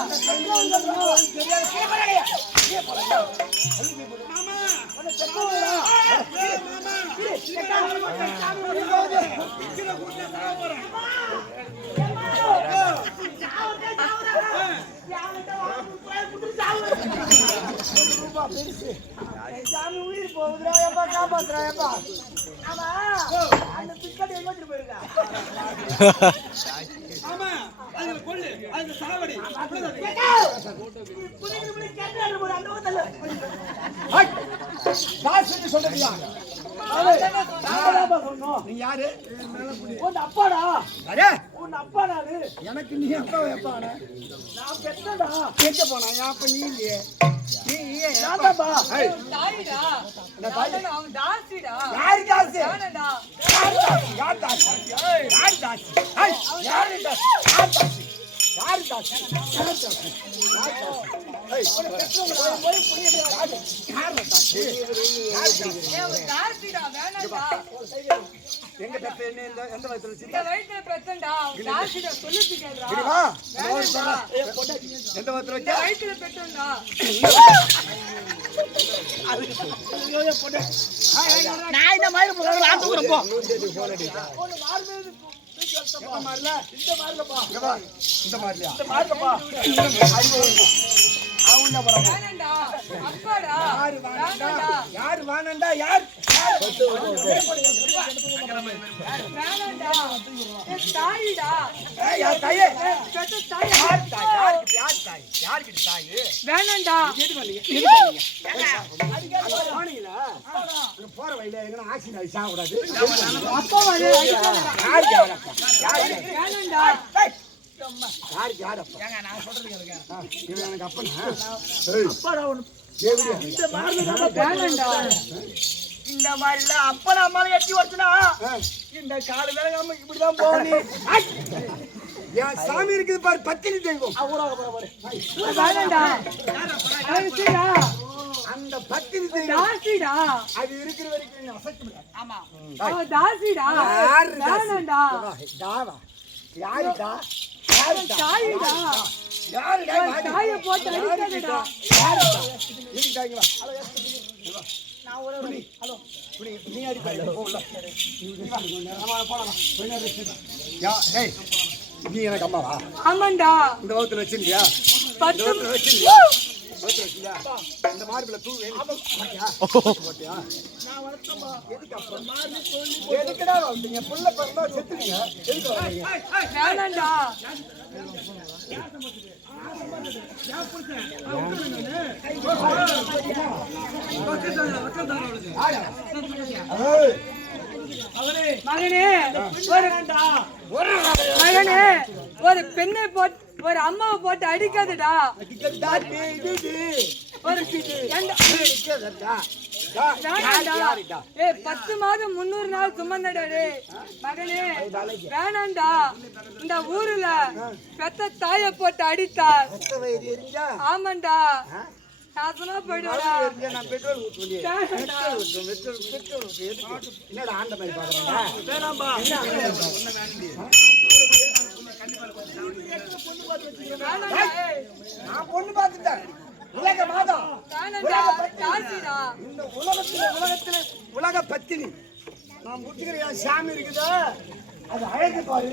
சாமி உயிர் போகுதுராயப்பா காப்பாத்துறாயப்பா ஆமா அந்த பிஸ்கட் எங்க வச்சுட்டு போயிருக்கா ஆமா, அதுல கொள்ளு, அதுல சாவடி. தாசி சொல்றியா நீ யாரு உன் அப்பாடா அரே உன் அப்பா நானு எனக்கு நீ அப்பா வைப்பான நான் பெத்தடா கேட்க போனா அப்ப நீ இல்லையே நீ நான்தாப்பா தாயிடா அவன் தாசிடா யாரு தாசி நானடா யார் தாசி யார் தாசி ஏய் யார் தாசி யார் தாசி யார் தாசி யார் தாசி யார் தாசி ஏய் யார் தாசி அவன் தாசிடா வேணாண்டா எங்க பெத்த என்ன எந்த வயசுல இந்த வயித்துல பெத்தண்டா அவன் தாசிடா சொல்லிட்டு கேளுடா வா வேணாண்டா எந்த வயசுல இந்த வயித்துல பெத்தண்டா நான் இந்த மாதிரி போறேன் ஆத்துக்குறேன் போ இந்த மாதிரில இந்த மாதிரிலப்பா இந்த மாதிரியா இந்த மாதிரிப்பா வேணாண்டா அப்பாடா வேணாண்டா யார் வானண்டா யார் வேணாண்டா தாயிடா யார் தாயே பெத்த தாய் யார் தாய் யார் தாய் யாருக்கு தாய் வேணாண்டா போனீங்களா போற வழியில எங்க ஆக்சிடென்ட் சாகக்கூடாது அப்பா வந்து யார் யாரப்பா யார் வேணாண்டா யார் யாரப்பா நான் சொல்றது கேளுங்க இவன் எனக்கு அப்பனா அப்பாடா ஒண்ணு தேவடியா இந்த மாதிரி வேணாண்டா இந்த மாதிரி அப்பா நான் மேல எட்டி வச்சுனா இந்த கால வேலையாம இப்படிதான் போகணும் என் சாமி இருக்குது பாரு பத்தினி தெய்வம் வேணாண்டா அழகுடா அந்த பத்தினி தெய்வம் தாசிடா அது இருக்கிற வரைக்கும் நீ அசைக்க முடியாது ஆமா அவன் தாசிடா யாரு வேணாண்டா தாவா யாருடா யாருடா தாயிடா யாருடா தாயை போட்டு அடிக்காதடா யாருடா நீங்க வா நான் ஒரு ஹலோ நீ அடிப்பா போல யா டேய் நீ எனக்கு அம்மாவா ஆமாண்டா இந்த வகுத்துல வச்சிருக்கியா பத்து இந்த மார்பிள தூ போட்டியா? எதுக்குடா வந்தீங்க? புள்ள பிறந்தா செத்துறீங்க. எதுக்கு வந்தீங்க? வேணாண்டா. மகனே ஒரு பெண்ணை போட்டு ஒரு அம்மாவை போட்டு அடிக்காதுடா. ஏ 10 மாதம் 300 நாள் சுமந்தடா. மகனே வேணாண்டா. இந்த ஊருல பெத்த தாய போட்டு அடித்தார். ஆமாண்டா நாசமா போயிடுவா. என்னடா ஆண்ட மாதிரி பாக்குறேன். நான் பொண்ணு பார்த்துட்டேன். உலக மாதம் இந்த உலகத்துல உலக பத்தினி நான் முட்டுக்கிற சாமி இருக்குதா அது அழகு பாரு.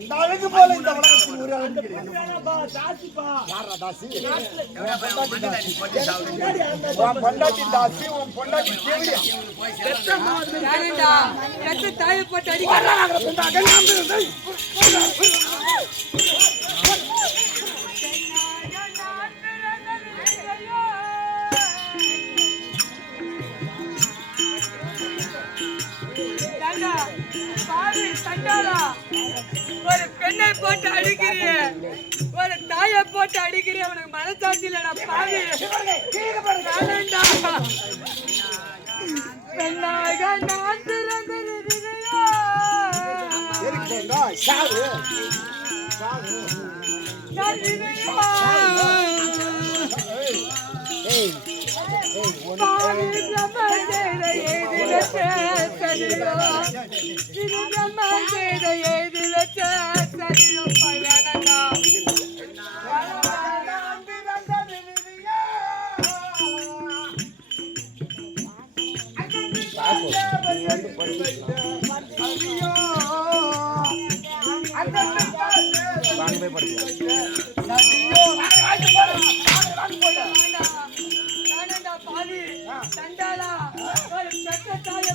இந்த அழகு போல இந்த உலகத்தில் ஒரு அழகு கிடையாது. பொண்டாட்டி தாசி உன் பொண்டாட்டி தேவையா தாயை போட்டு அடி. ஒரு பெண்ணை போட்டு அடிக்கிறிய, ஒரு தாயை போட்டு அடிக்கிறிய, உனக்கு மனசாட்சி இல்லடா பாவி. பெண்ணாக நான் திறந்திருக்கையா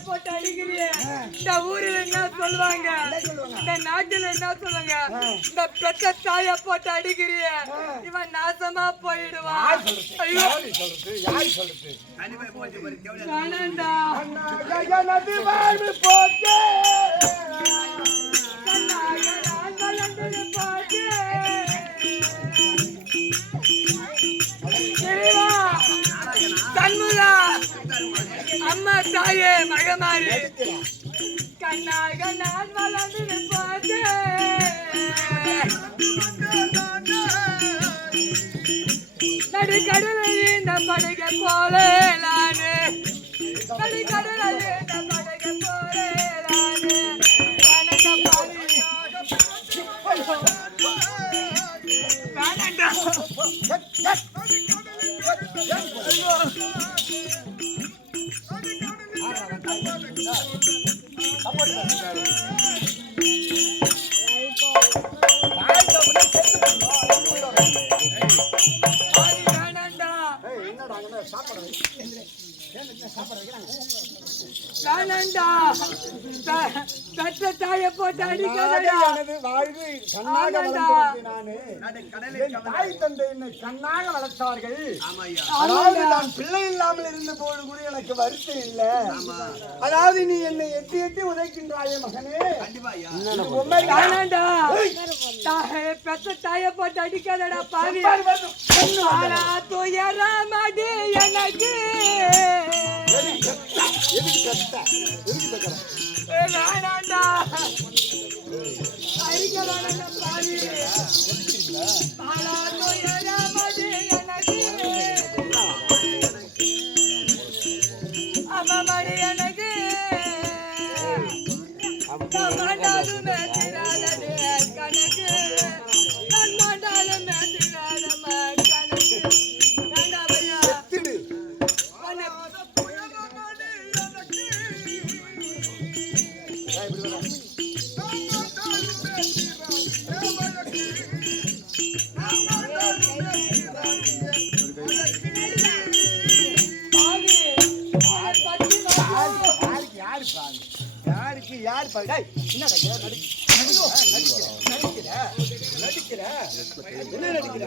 போட்டு அடிக்கிறிய. இந்த ஊரில் என்ன சொல்லுவாங்க, இந்த நாட்டில் என்ன சொல்லுவாங்க, இந்த பெத்த தாய போட்டு அடிக்கிறிய, இவன் நாசமா போயிடுவான். ஐயோ வேணாண்டா. தன்முகா அம்மா தாயே மகமாரி கண்ணாக நான் வளர்ந்து பார்த்தேன். நடுக்கடலில் இந்த படகை போல நானு, நடுக்கடலில் இந்த படகை போல நானு பெற்ற தாயை போட்டு அடிக்காதடா. வாழ்வு கண்ணாக தாய் தந்தை என்னை கண்ணாக வளர்த்தார்கள். அதாவது நான் பிள்ளை இல்லாமல் இருந்த போது கூட எனக்கு வருத்தம் இல்லை. அதாவது நீ என்னை எட்டி எட்டி உதைக்கின்றாயே மகனே. பெற்ற தாயை போட்டு அடிக்காதடா பாவி. துயரமடி எனக்கு வேணாண்டா. அடிக்க வேணாண்டா பாவி. துயரமடி எனக்கு அம்மாடி எனக்கு மாண்டாலும் மேத்திராதே கணக்கு, நான் மாண்டாலும் மேத்திராதம்மா கணக்கு. யார் பாரு டேய் என்னடா நடிக்கிற என்ன நடிக்கிற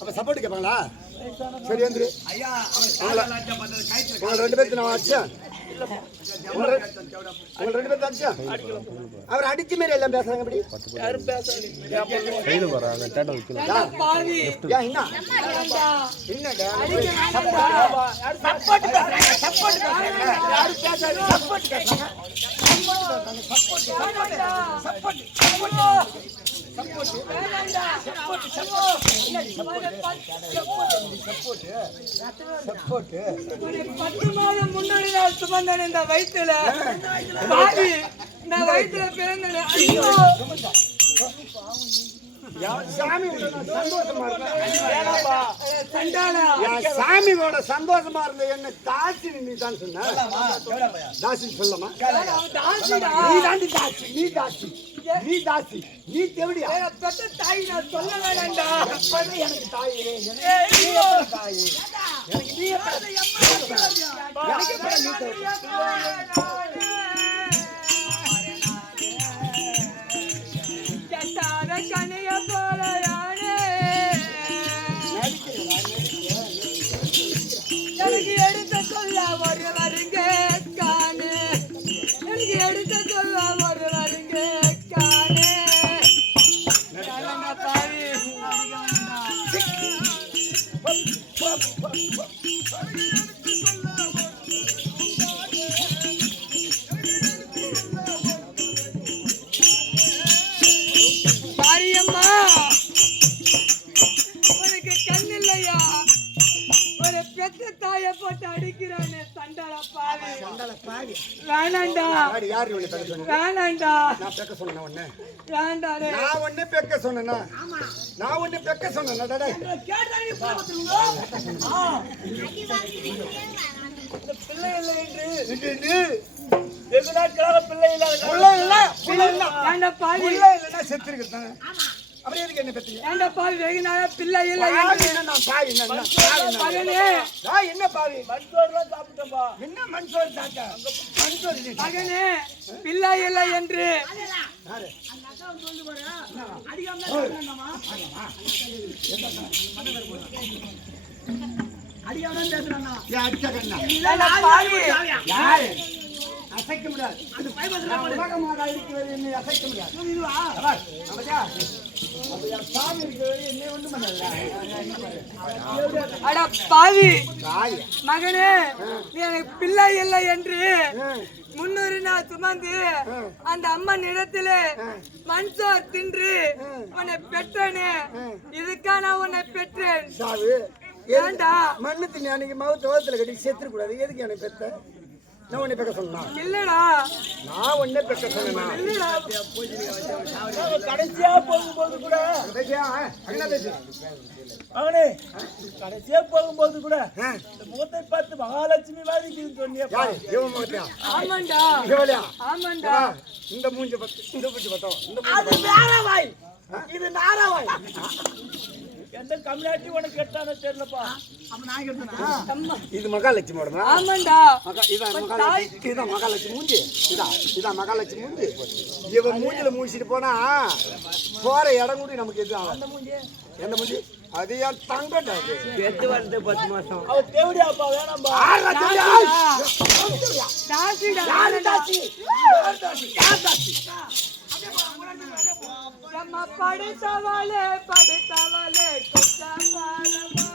அப்ப சப்போர்ட் கேட்பாங்களா சரி வந்துரு ஐயா உங்களை ரெண்டு பேருக்கு நான் அடிச்சேன் உங்களை ரெண்டு பேருக்கு அடிச்சேன் அவர் அடிச்ச மாதிரி எல்லாம் பேசுறாங்க அப்படி கையில் வர அந்த டேட்டா வைக்கலாம் பாவி என்னடா சப்போர்ட் பேசுறாங்க யாரு பேசாத சப்போர்ட் பேசுறாங்க ஒரு 10 மாதம் முன்னாடி நான் சுமந்தேன் இந்த வயித்துல பாவி நான் வயித்துல பிறந்தேன் ஐயோ சாமியோட சந்தோஷமா இருந்த என்ன தாசி நீ தான் சொன்ன தாசி சொல்லமா நீ தாண்டி தாசி நீ தாசி நீ தாசி நீ தேவடியா பெற்ற தாய் நான் சொல்ல வேண்டாம்டா எனக்கு தாய் தாய் கட்டாத கனிய போல யானே எனக்கு எடுத்த சொல்ல ஒரு வருங்க காணு எனக்கு எடுத்த சொல்ல ஒரு வருங்க காணு பாவி மாரியம்மா உனக்கு கண் இல்லையா ஒரு பெத்த தாயை போட்டு அடிக்கிறானே சண்டால பாவி வேணாண்டா யாரு உன்னை பெக்க சொன்ன வேணாண்டா நான் பெக்க சொன்னேன் உன்னை வேண்டா ரே நான் ஒண்ணு பெக்க சொன்னேனா நான் ஒண்ணு பெக்க சொன்னேனா டேய் பிள்ளை இல்லை என்று வெகு நாட்களாக பிள்ளை இல்லாத புள்ள இல்ல வேண்டா பாவி புள்ள இல்லனா செத்து இருக்கேன் அப்படியே இருக்கு என்ன பெத்தீங்க வேண்டா பாவி வெகு நாளா பிள்ளை இல்லை பாவி என்ன நான் பாவி என்ன மகனே நான் என்ன பாவி மண்சோறு தான் சாப்பிட்டோம்பா என்ன மண்சோறு சாப்பிட்ட மண்சோறு நீ மகனே பிள்ளை இல்லை என்று யாரு யா அடிச்ச கண்ணா வேண்டா பாவி யாரு அசைக்க முடியாது அது உலகமாக இருக்கிறது என்னை அசைக்க முடியாது அப்படியா அப்படியா சாமி இருக்கிறது என்னை ஒன்றும் பண்ணல அட பாவி தாய் மகனே நீ எனக்கு பிள்ளை இல்லை என்று 300 நாள் சுமந்து அந்த அம்மன் இடத்துல மண்சோர் தின்று உன்னை பெற்றேனே இதுக்கா நான் உன்னை பெற்றேன் சாவு ஏண்டா மண்ணு திண்ணி அன்னைக்கு மவு தோகத்துல கட்டி செத்துரு கூடாது எதுக்கு எனக்கு பெத்த நான் உன்னை பெக்க சொன்னா இல்லடா நான் உன்னை பெக்க சொன்னா இல்லடா கடைசியா போகும்போது கூட அண்ணா பேசு அவனே கடைசியா போகும்போது கூட இந்த முகத்தை பார்த்து மகாலட்சுமி மாதிரி சொன்னியப்பா யாரு இவன் முகத்தையா ஆமாண்டா இவளையா ஆமாண்டா இந்த மூஞ்சி பத்து இந்த மூஞ்சி பத்தோம் இந்த அது நாரவாய் இது நாரவாய் எந்த கம்யூனிட்டி உனக்கு கெட்டானோ தெரியலப்பா இது மகாலட்சுமியோட ஆமாண்டா இதான் மகாலட்சுமி மூஞ்சி இதான் மகாலட்சுமி மூஞ்சி இவன் மூஞ்சில மூஞ்சிட்டு போனா போற இடம் கூட நமக்கு எது ஆகும் எந்த மூஞ்சி அது என் தங்கடா எட்டு வருது 10 மாசம் அவ தேவடியாப்பா வேணாம்பா தாசிடா நம்ம படுத்தவளே கொச்சா பாரமா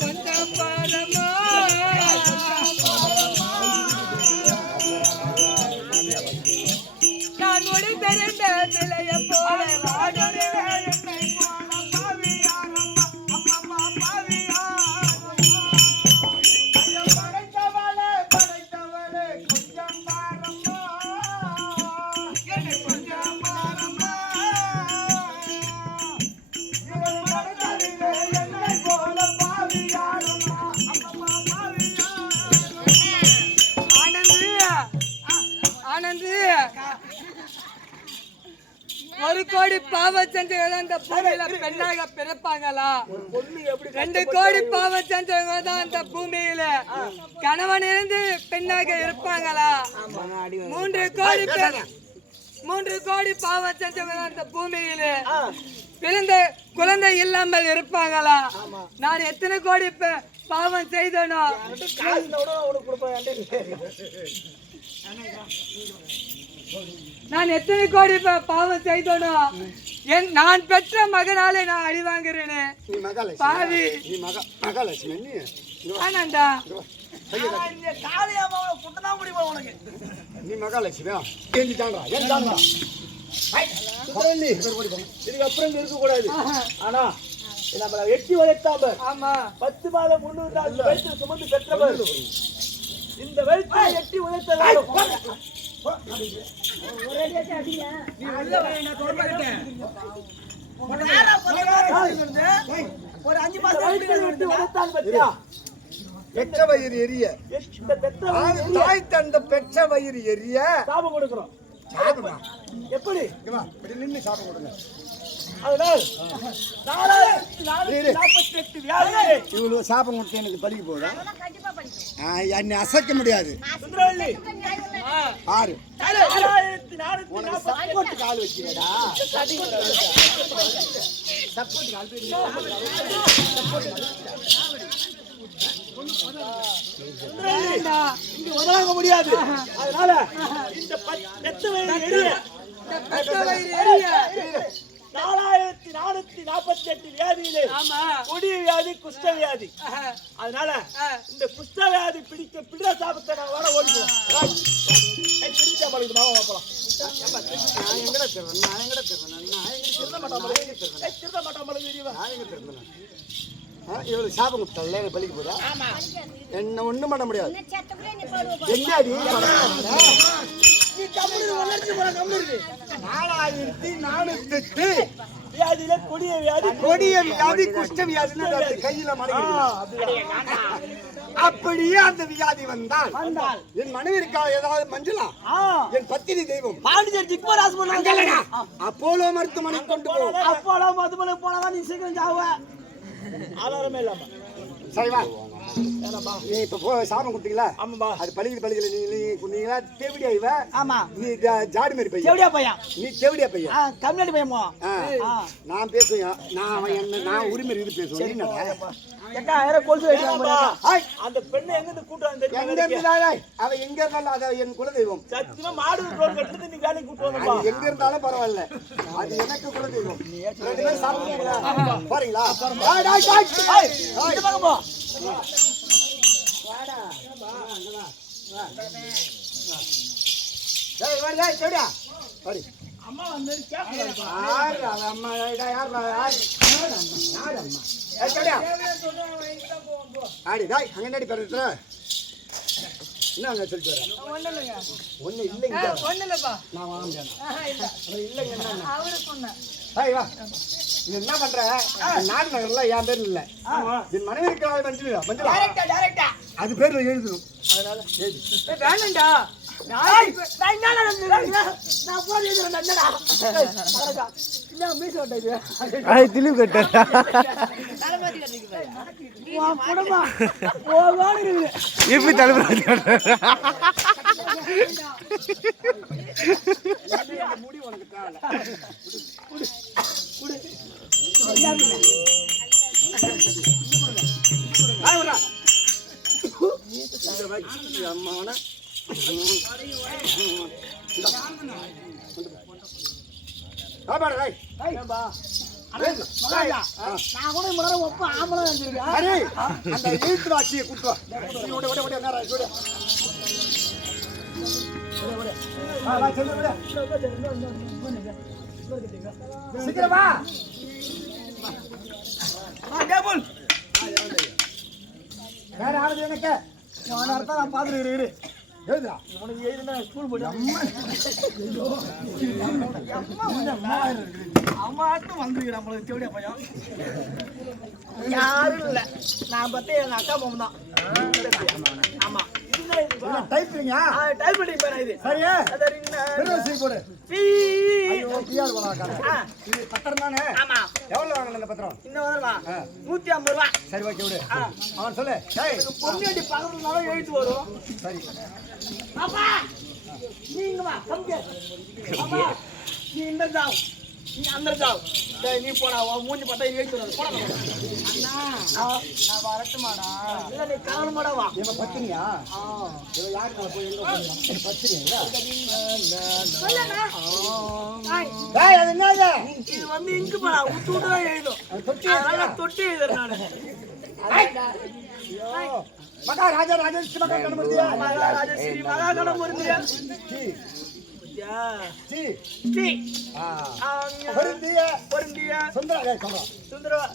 கொஞ்சம் பாரமா நான் முடி தெரிந்த நிலைய போல வாடுறேன் என்னை போல பாவியாரம்மா அம்மா பாவியா படைத்தவளே கொஞ்சம் பாரம்மா 1 கோடி பாவம் செஞ்சவங்க தான் இந்த பூமியில பெண்ணாக பிறப்பாங்களா? 2 கோடி பாவம் செஞ்சவங்க தான் இந்த பூமியில கணவன் இருந்து பெண்ணாக இருப்பாங்களா? 3 கோடி பாவம் செஞ்சவங்க தான் இந்த பூமியில குழந்தை இல்லாமல் இருப்பாங்களா? நான் எத்தனை கோடி பாவம் செய்தனோ நான் எத்தனை கோடி பாவம் செய்தனோ நான் பெற்ற மகனாலே நான் அடி வாங்குறேனே பாவி. ஆனாண்டா நீ மகாலட்சுமியா இதுக்கப்புறம் இருக்க கூடாது. ஆனா நம்மள எட்டி வளர்த்தாம ஆமா 10 மாதம் 304 வயசு சுமந்து பெற்றவர் இந்த வயசை எட்டி உழைத்தவர் ஒரு 5 மாசம் எட்டி உழைத்தான் பத்தியா? பெற்ற வயிறு எரிய தாய் தந்த பெற்ற வயிறு எரிய சாபம் கொடுக்கிறோம். சாபமா? எப்படி இப்படி நின்று சாபம் கொடுங்க. அதனால் 4448 வியாதிகளே இவ்வளவு சாபம் கொடுத்து எனக்கு படிக்க போகுதா? என்னை அசைக்க முடியாது. சுந்தரவள்ளி ஆறு 4448 சப்போர்ட் கால் வச்சுக்கடா. இங்க உதவாங்க முடியாது. அதனால இந்த பெத்த வயிறு எரிய 4448 வியாதியிலே கொடிய வியாதி குஷ்ட வியாதி. அதனால இந்த குஷ்ட வியாதி பிடிச்ச சாபத்தை நான் வர ஓடிடுவோம். பிடிச்சா பழகுது மாவா போலாம். நான் எங்கட திருந்த மாட்டோம் இவ்வளவு சாபம் கொடுத்தால எனக்கு பலிக்க போதா? என்ன ஒண்ணும் பண்ண முடியாது. என்னடி 4408 வியாதியில கொடிய வியாதி குஷ்ட வியாதி கையில அப்படியே அந்த வியாதி வந்தால் என் மனைவிற்காக ஏதாவது மஞ்சளா? என் பத்தினி தெய்வம் பாண்டிச்சேரி ஜிக்மர் ஹாஸ்பிடல் அப்போலோ மருத்துவமனை கொண்டு போ. அப்போலோ மருத்துவமனை போனதான் நீ சீக்கிரம் சாவ. ஆதாரமே இல்லாம சரி வா. நீ இப்ப சாபம் கொடுத்தீங்களா? ஆமாப்பா. அது பழிக்கல நீங்களா தேவடியா இவ? ஆமா. நீ ஜாடி மாதிரி பையன். தேவடியா பையன். நீ தேவடியா பையன். கம்யூனிட்டி பையன்மோ. நான் பேசுவேன். நான் உரிமை இருந்து பேசுவேன். ஏக்கா யாரோ கொல்சு வைக்கிறாங்க. அந்த பெண்ணை எங்க இருந்து கூட்டுறாங்க தெரியுமா? எங்க இருந்தாலும் அவ எங்க இருந்தாலும் அது என் குலதெய்வம். சத்தியமா மாடு ரோட் கட்டிட்டு நீ வேலைக்கு கூட்டு வந்தப்பா. அது எங்க இருந்தாலும் பரவாயில்லை. அது எனக்கு குலதெய்வம். ரெண்டு பேரும் சாப்பிடுறீங்களா? போறீங்களா? இந்த பக்கம் போ. வாடா. வா. டேய் வாடா டேய் வாடி. அம்மா வந்து கேக்குறாங்க. அம்மா யாரா? ஆடி டாய் அங்கடி பரத்துல என்ன அங்க சொல்லிட்டு வரேன். ஒண்ணு இல்லைங்க. நான் வாங்க முடியாது. இல்லைங்க வா. நீ என்ன பண்ற? நாடு நகர்ல என் பேர்ல இல்ல. என் மனைவி இருக்கிற மஞ்சள் அது பேர்ல எழுதணும். அதனால வேணண்டா நான் போய் என்னடா இல்ல மீச ஓட்டது திலீப் கட்ட போடமா போவானே இப்படி தலைவர் முடி உனக்கு தேவை. அம்மாவன நான் கூட முறை ஒப்ப ஆம்பளை வந்துருக்கேன். அந்த எழுத்து வாட்சியை கூட்டு சீக்கிரமா வேற ஆளுது எனக்கு நான் பாத்துட்டு எழுதுடா. உனக்கு எழுதுனா ஸ்கூல் போய் அம்மா ஆட்டும் வந்துருக்கிறேன் நம்மளுக்கு தேவடியா பையன் யாரும் இல்லை. நான் பத்தி எங்க அக்கா மாமன் தான். ஆமா டைப்பிங்க டைப் பண்ணி போறேன். இது சரியா போடு. பிஆர் வளாகம் இது பத்திரம் தானே? ஆமா. எவ்வளவு வாங்கணும் இந்த பத்திரம்? இந்த வருவா 150 ரூபாய். சரி ஓகே விடு. அவன் சொல்லு. டேய் பொம்மியடி பக்கத்துல எழுத்து வரும். சரி. பாப்பா நீங்க வா கம்ங்க. பாப்பா நீ இந்த ஜாவ். நீ அந்த ஜாவ். டேய் நீ போடா உன் மூஞ்சி பார்த்தா நீ எழுத்து வரும். போடா. அண்ணா நான் வரட்டுமாடா? இல்ல நீ காலமாடா வா. இவன் பத்தினியா? இவன் யாரு நான் போய் எங்க போறேன்? பத்தினியா? சொல்லண்ணா. டேய் அது என்னது? இது வந்து இங்கு போடா விட்டு தான் எழுதும். அதனால தொட்டி எழுதுறேன் நானு. ஐயோ மகா ராஜா ராஜேஷ் மகா கணபதியா? மகாராஜா ஸ்ரீ மகாகணம் வருந்தியா? சி யா சி சி வருந்தியா? வருந்தியா சுந்தரா டேய் சொல்றா. சுந்தரவா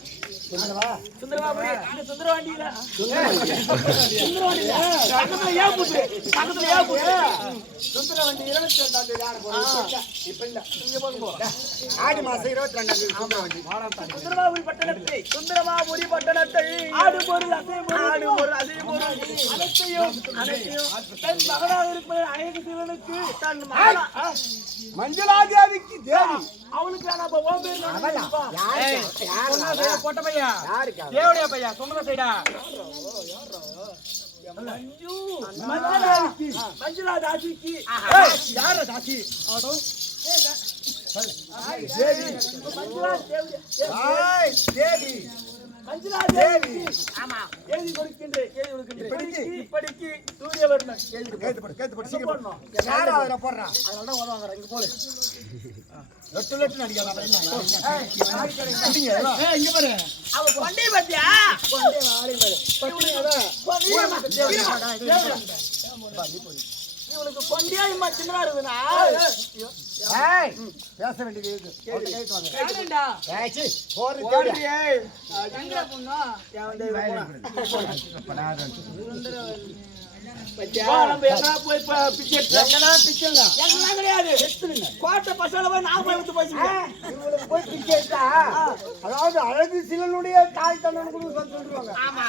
சுந்தரவா சுந்தரவாபுரி இந்த சுந்தரவாண்டியில சுந்தரவாண்டியில பக்கத்துல ஏன் புத்து பக்கத்துல ஏன் புத்து சுந்தரவண்டி 22ஆம் தேதி யார் போறா? இப்ப இல்ல. இங்க போங்க. ஆடி மாசம் 22ஆம் தேதி சுந்தரவண்டி. சுந்தரவாபுரி பட்டணத்தை சுந்தரவாபுரி பட்டணத்தை ஆடு பொருள் அசையும் பொருள் அனைத்தையும் தன் மகனாக இருப்பது அநேக சிவனுக்கு தன் மகனா மஞ்சளாதேவிக்கு தேவி. அவனுக்கு நான் அப்ப ஓ பேர் அவளா? யாரு? போட்ட பையா யாருக்கு? தேவடியா பையா சொன்னத சைடா மஞ்சளா தாசிக்கு யாரு தாசி? தேவி மஞ்சளா தேவி ஏய் தேவி. மஞ்சளா தேவி ஆமா எழுதி கொடுக்கின்றேன் படிக்கு சூரியவர்மன் எழுதி கேத்து போடு சீக்கிரம் போடு. யாரு அவரை போடுறா? அதனால தான் ஓடுவாங்க இங்க போடு லட்டு நடிக்கலாம். இங்க பாரு அவ கொண்டே பாத்தியா கொண்டே வாரி பாரு இவனுக்கு கொண்டியா இம்மா சின்னதா இருக்குதுன்னா ஏய் பேச வேண்டியது இருக்கு. ஓகே கேட்டு வாங்க. ஏன்டா ஏய் சி போறது தேடி. எங்கடா பொண்ணா நம்ம எங்கடா போய் பிச்சை எங்கடா பிச்சைல? எங்கடா கிடையாது கோட்டை பசங்கள போய் நான் போய் எடுத்து போயிடுறேன் இவங்களுக்கு போய் பிச்சை எடுத்தா அதாவது அழகு சிலனுடைய தாய் தந்தன் கூட சொல்லிடுவாங்க. ஆமா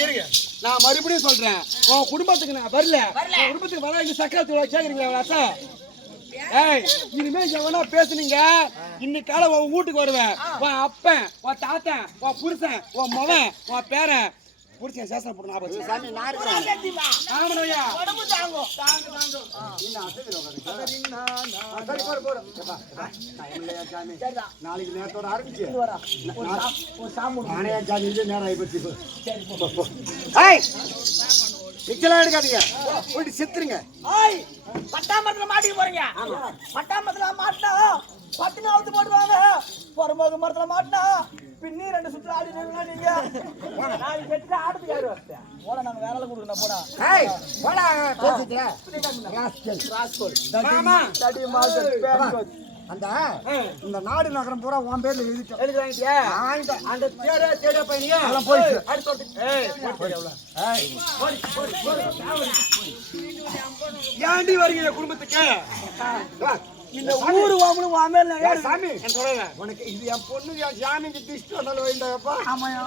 இருங்க நான் மறுபடியும் சொல்றேன் உன் குடும்பத்துக்கு நான் வரல உன் குடும்பத்துக்கு வர இந்த சக்கரத்தூளை கேக்குறீங்களா அத்தை? ஏய் இனிமே எவனா பேசுனீங்க இன்னைக்கு காலை உன் வீட்டுக்கு வருவேன். உன் அப்பன் உன் தாத்தன் உன் புருஷன் உன் மகன் உன் பேரன் புருஷன் சேசன போட்டு ஞாபகம் சாமி நான் இருக்கேன். ஆமனையா உடம்பு தாங்கும் இன்னும் அசைக்கிறோம். சரி போடு போடு. டைம் இல்லையா சாமி? நாளைக்கு நேரத்தோட ஆரம்பிச்சு ஒரு சாமு நானே சாமி இது நேரம் ஆயிப்போச்சு. ஏய் பிச்சைலாம் எடுக்காதீங்க போயிட்டு செத்துருங்க. ஏய் பட்டாமரத்துல மாட்டிக்க போறீங்க பட்டாமரத்துல மாட்டினா பட்டுன்னு அவுத்து போடுவாங்க பொறம்போக மரத்துல மாட்டினா பின்னி 2 சுற்று ஆடி நீங்க நாளைக்கு கெட்டு ஆடுறதுக்கு யாரு வரட்ட போட நாங்க வேலை கொடுக்கணும் போடா ஏய் போடா பேசிட்டு ராஸ்கல். மாமா தடி மாசம் பேர் அந்த இந்த நாடு நகரம் பூரா உன் பேர்ல எழுதிட்டோம். எழுதி வாங்கிட்டியா? வாங்கிட்டேன். அந்த தேட பையனியா எல்லாம் போயிடுச்சு. ஏண்டி வரீங்க என் குடும்பத்துக்கு? இந்த ஊரு வாமலும் வாமேல ஏய் சாமி நான் சொல்றேன் உனக்கு இது என் பொண்ணு என் சாமிக்கு திஷ்டி வந்தாலும் வைந்தாப்பா. ஆமாயா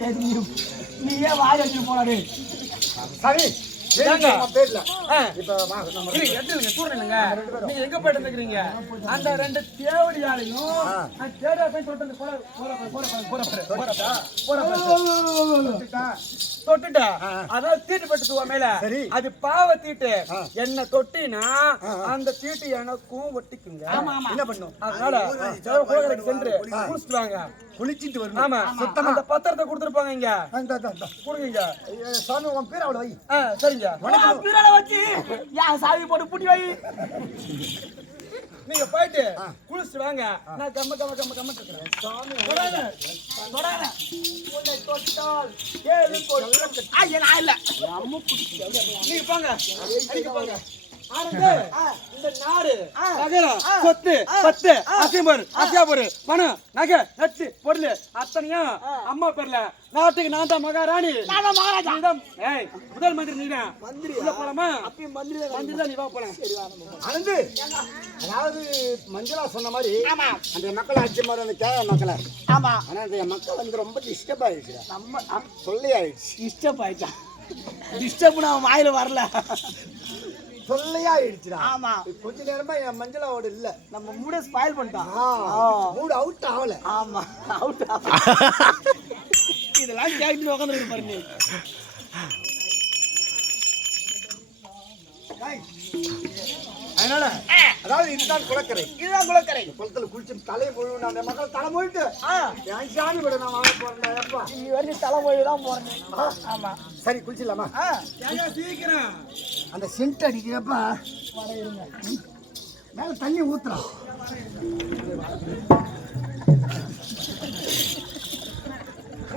சரி நீயே வாய் எடுத்து போறாரு சாமி ஏங்க? பேர்ல ஆ. இப்ப வா, நம்ம இருங்க, எடுத்துங்க, தூரணுங்க. நீங்க எங்க போயிட்டு இருக்கிறீங்க? அந்த 2 தேவடியாலையும் நான் தேட போய் சொல்லிட்டு தொட்டுட்டா அதான் தீட்டு பட்டு மேல சரி. அது பாவ தீட்டு என்ன தொட்டினா அந்த தீட்டு எனக்கும் ஒட்டிக்குங்க. என்ன பண்ணும்? அதனால கோயிலுக்கு சென்று குளிச்சுட்டு வாங்க. குளிச்சிட்டு வரணும். ஆமா அந்த பத்திரத்தை கொடுத்துருப்பாங்க இங்க இந்த கொடுங்க. சாமி உன் பேர் அவளை வை. சரிங்க பிறல வச்சு யா சாவி போட்டு புடி வை நீங்க போயிட்டு குளிச்சுட்டு வாங்க. நான் கம்ம இருக்கிறேன். தொடாத உன்னை தொட்டால் ஏழு கொட்டு நான் இல்ல நீங்க போங்க அடிக்க போங்க. ஆனந்து, இந்த நாடு நகரம் சொத்து பத்து அசியம்பரு பணம் நகை நட்டு பொருள் அத்தனையும் அம்மா பேர்ல. நாட்டுக்கு நான் தான் மகாராணி. ஏய், முதல் மந்திரி நீதான். உள்ள போலாமா? மந்திரி தான். நீ வா போலாம். ஆனந்து, அதாவது மஞ்சளா சொன்ன மாதிரி அந்த மக்கள் ஆட்சி மாதிரி அந்த கேரள மக்களை. ஆமா. ஆனா அந்த மக்கள் வந்து ரொம்ப டிஸ்டர்ப் ஆயிடுச்சு. நம்ம சொல்லி ஆயிடுச்சு. டிஸ்டர்ப் ஆயிட்டான். டிஸ்டர்ப் நான் வாயில வரல. சொல்லையாயிடுச்சுடா. ஆமா. கொஞ்ச நேரமா என் மஞ்சளாவோட இல்ல. நம்ம மூட ஸ்பாயில் பண்ணிட்டான். மூட் அவுட் ஆகல. ஆமா, அவுட். இதெல்லாம் கேட்டு உட்காந்துருக்கு பாருங்க. அதனால அதாவது இதுதான் குளக்கரை. இதுதான் குளக்கரை. குளத்துல குளிச்சு தலையை முழுவதும் அந்த மக்கள் தலை போயிட்டு என் சாமி கூட நான் வாங்க போறேன். எப்பா நீ வந்து தலைமொழி தான் போறேன். ஆமா. சரி குளிச்சிடலாமா? சீக்கிரம் அந்த சென்ட் அடிக்கிறப்ப மேல தண்ணி ஊத்துறான்.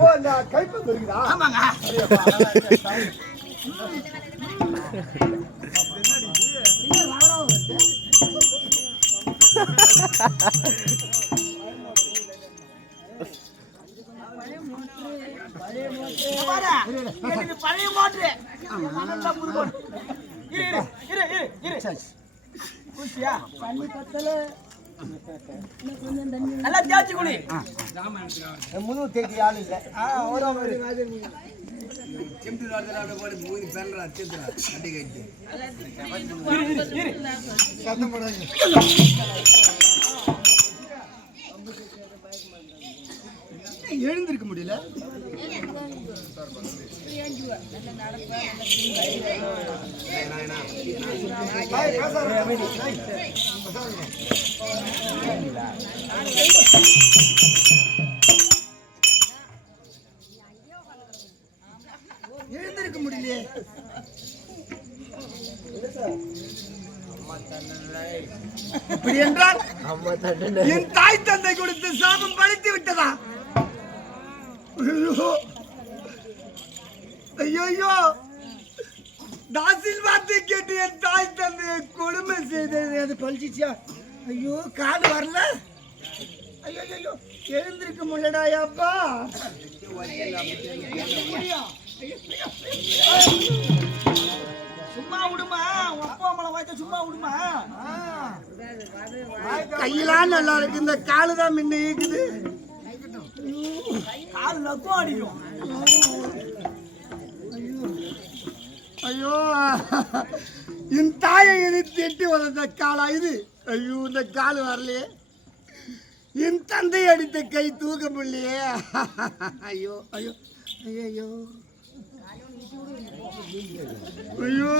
ஓ, அந்த கைப்பந்து இருக்குதா? ஆமாங்க. பழைய மோட்டரு நல்லா தேய்ச்சி குடி. முழு தேடி ஆள் இல்லை. எழுந்திருக்க முடியல. எழுந்திருக்க முடியலையே. இப்படி என்றால் என் தாய் தந்தை கொடுத்து சாபம் பழித்து விட்டதா? ஐயோ, தாசில் வார்த்தை கேட்டு என் தாய் தந்தையை கொடுமை செய்தது அது பழிச்சிச்சியா? ஐயோ, காது வரல. ஐயோ, எழுந்திருக்க முடியலடா அப்பா. சும்மா விடுமா, அப்பா அம்மா வாய்த்த சும்மா விடுமா. கையெல்லாம் நல்லா இருக்கு, இந்த காலு தான் முன்ன இருக்குது. கால் நக்கும் அடிக்கும். ஐயோ, என் தாயை எதிர்த்து எட்டி வளர்ந்த காலா இது. ஐயோ, இந்த காலு வரலையே. என் தந்தை அடித்த கை தூக்க முடியலையே. ஐயோ ஐயோ ஐயோ ஐயோ,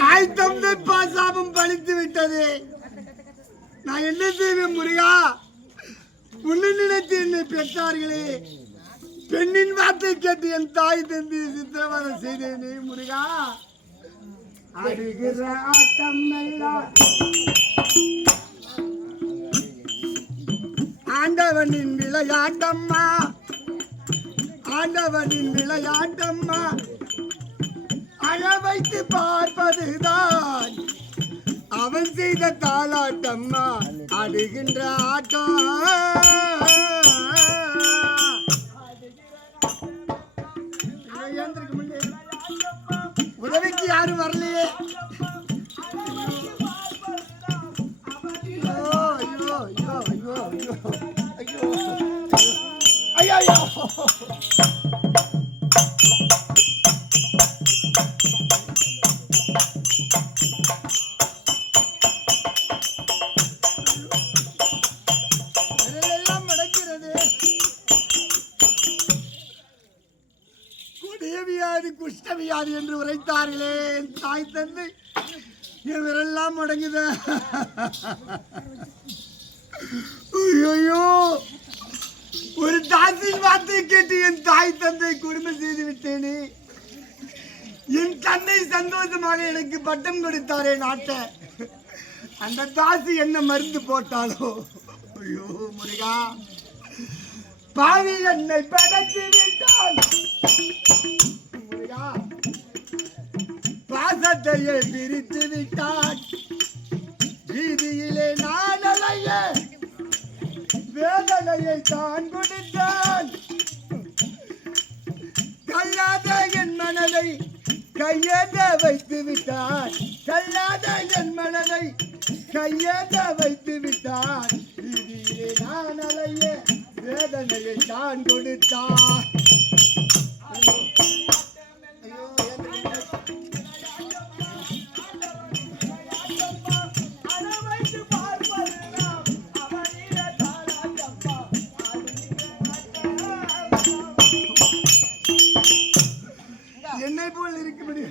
தாய் தந்தை பாசாபம் பழித்து விட்டது. நான் என்ன செய்வேன் முருகா? உன்னை நினைத்து என்னை பெற்றார்களே, பெண்ணின் வார்த்தை கேட்டு என் தாய் தந்தை சித்திரவதை செய்தேனே முருகா. ஆடுகிற ஆட்டம் எல்லாம் ஆண்டவனின் விளையாட்டம்மா, ஆண்டவனின் விளையாட்டம்மா. அழ வைத்து பார்ப்பதுதான் அவன் செய்த தாளாட்டம்மா. ஆடுகின்ற ஆட்டம் உதவிக்கு யாரும் வரலையே. ஐயோ ஐயோ ஐயோ ஐயோ ஐயோ ஐயோ ஐயோ. எல்லாம் நடக்கிறது. கொடிய வியாதி குஷ்ட வியாதி என்று உரைத்தார்களே என் தாய் தந்தை, என் விரெல்லாம் முடங்குது. ஐயோ, ஒரு தாசின் வார்த்தை கேட்டு என் தாய் தந்தை கொடுமை செய்து விட்டேனே. என் தந்தை சந்தோஷமாக எனக்கு பட்டம் கொடுத்தாரே நாட்டை, அந்த தாசி என்ன மருந்து போட்டாலோ. ஐயோ முருகா, பாவி என்னை படைத்து விட்டான் முருகா. பாச பாசத்தையே பிரித்து விட்டான் வீதியிலே நான் அலைய வேதனையை தான் கொடுத்தான் கல்லாத என் மனதை கையேந்த வைத்து விட்டான் கல்லாத என் மனதை கையேந்த வைத்து விட்டான் வீதியிலே நான் அலைய வேதனையை தான் கொடுத்தான் என்னை போல் இருக்கும்படி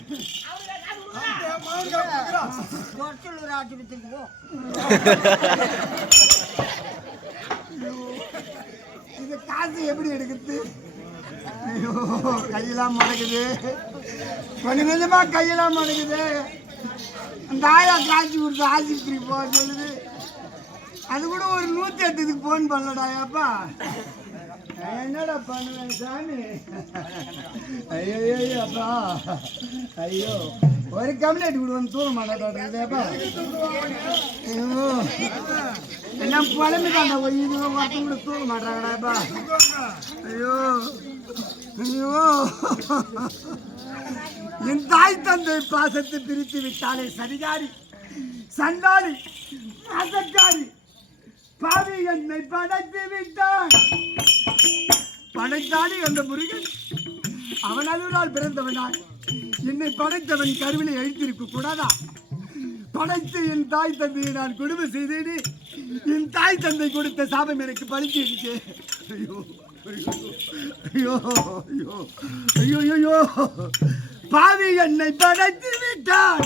இது காசு எப்படி எடுக்குது ஐயோ கையெல்லாம் மடக்குது கொஞ்சம் கொஞ்சமா கையெல்லாம் மடக்குது அந்த ஆயா காசு கொடுத்து ஆஸ்பத்திரி போக சொல்லுது அது கூட ஒரு 108க்கு போன் பண்ணலடாயாப்பா என்னடா பண்ணுவேன் சாமி ஐயோ அப்பா ஐயோ ஒரு கம்ப்ளைண்ட் கொடுவேன் தூர மாட்டாடாப்பா ஐயோ எல்லாம் புலம்பிட்டாண்டா இது ஒருத்தம் கூட தூர மாட்டாங்கடாப்பா ஐயோ ஐயோ என் தாய் தந்தை பாசத்தை பிரித்து விட்டாலே சரிகாரி சண்டாளி பாசக்காரி பாவி என்னை படைத்து விட்டான் படைத்தானே அந்த முருகன் அவன் அருளால் பிறந்தவனாய் என்னை படைத்தவன் கருவிலை எழுத்திருக்க கூடாதா படைத்து என் தாய் தந்தையை நான் கொடுமை செய்தேனே என் தாய் தந்தை கொடுத்த சாபம் எனக்கு பலிச்சிருச்சு ஐயோ ஐயோ ஐயோ ஐயோ ஐயோ பாவி என்னை படைத்து விட்டான்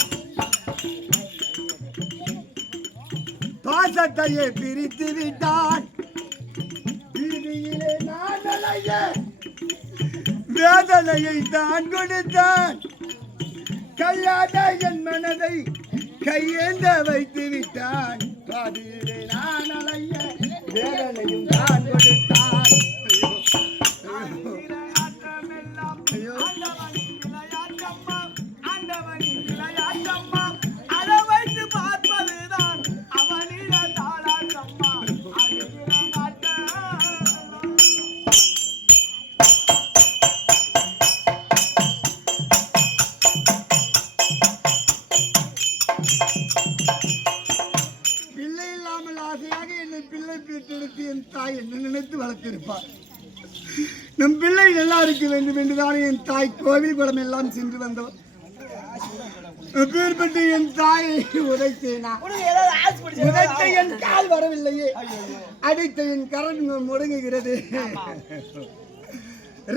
பாசத்தையே பிரித்து விட்டான் வீதியிலே நான் அலைய வேதனையை தான் கொடுத்தான் கல்லாத என் மனதை கையேந்த வைத்து விட்டான் பாதியிலே நான் அலைய வேதனையும் தான் கொடுத்தான் ஐயோ நினைத்து வளர்த்திருப்பார் நம் பிள்ளை நல்லா இருக்க வேண்டும் என்றுதான் என் தாய் கோவில் குளம் எல்லாம் சென்று வந்தோம் பேர்பட்டு என் தாயை உதைத்தேனா உதைத்த என் கால் வரவில்லையே அடித்த என் கரண் முடங்குகிறது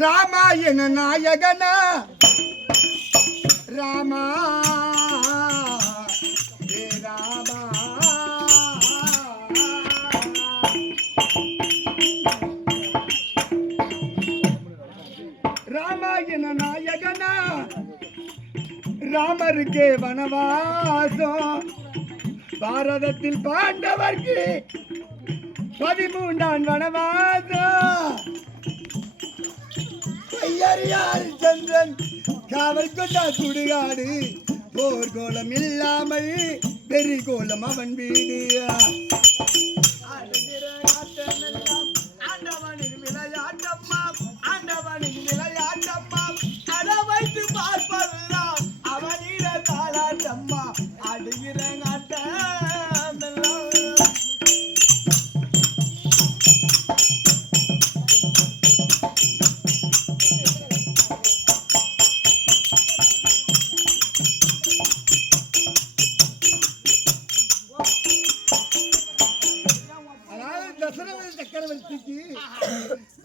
ராமாயண நாயகனா ராமா ராமா ராமாயண நாயகனா ராமருக்கு வனவாசம் பாரதத்தில் பாண்டவர்க்கு 13ஆம் வனவாசம் ஐயறியார் சந்திரன் காவல் கொண்டா சுடுகாடு போர்கோலம் இல்லாமல் பெரிகோலம் அவன் வீடு ஆண்டவனின் விளையாட்டம்மா ஆண்டவனின் விளையாட்டம்மா அட வைத்து பார்ப்பதுதான் அவனிட தாளாட்டம்மா அடுகிற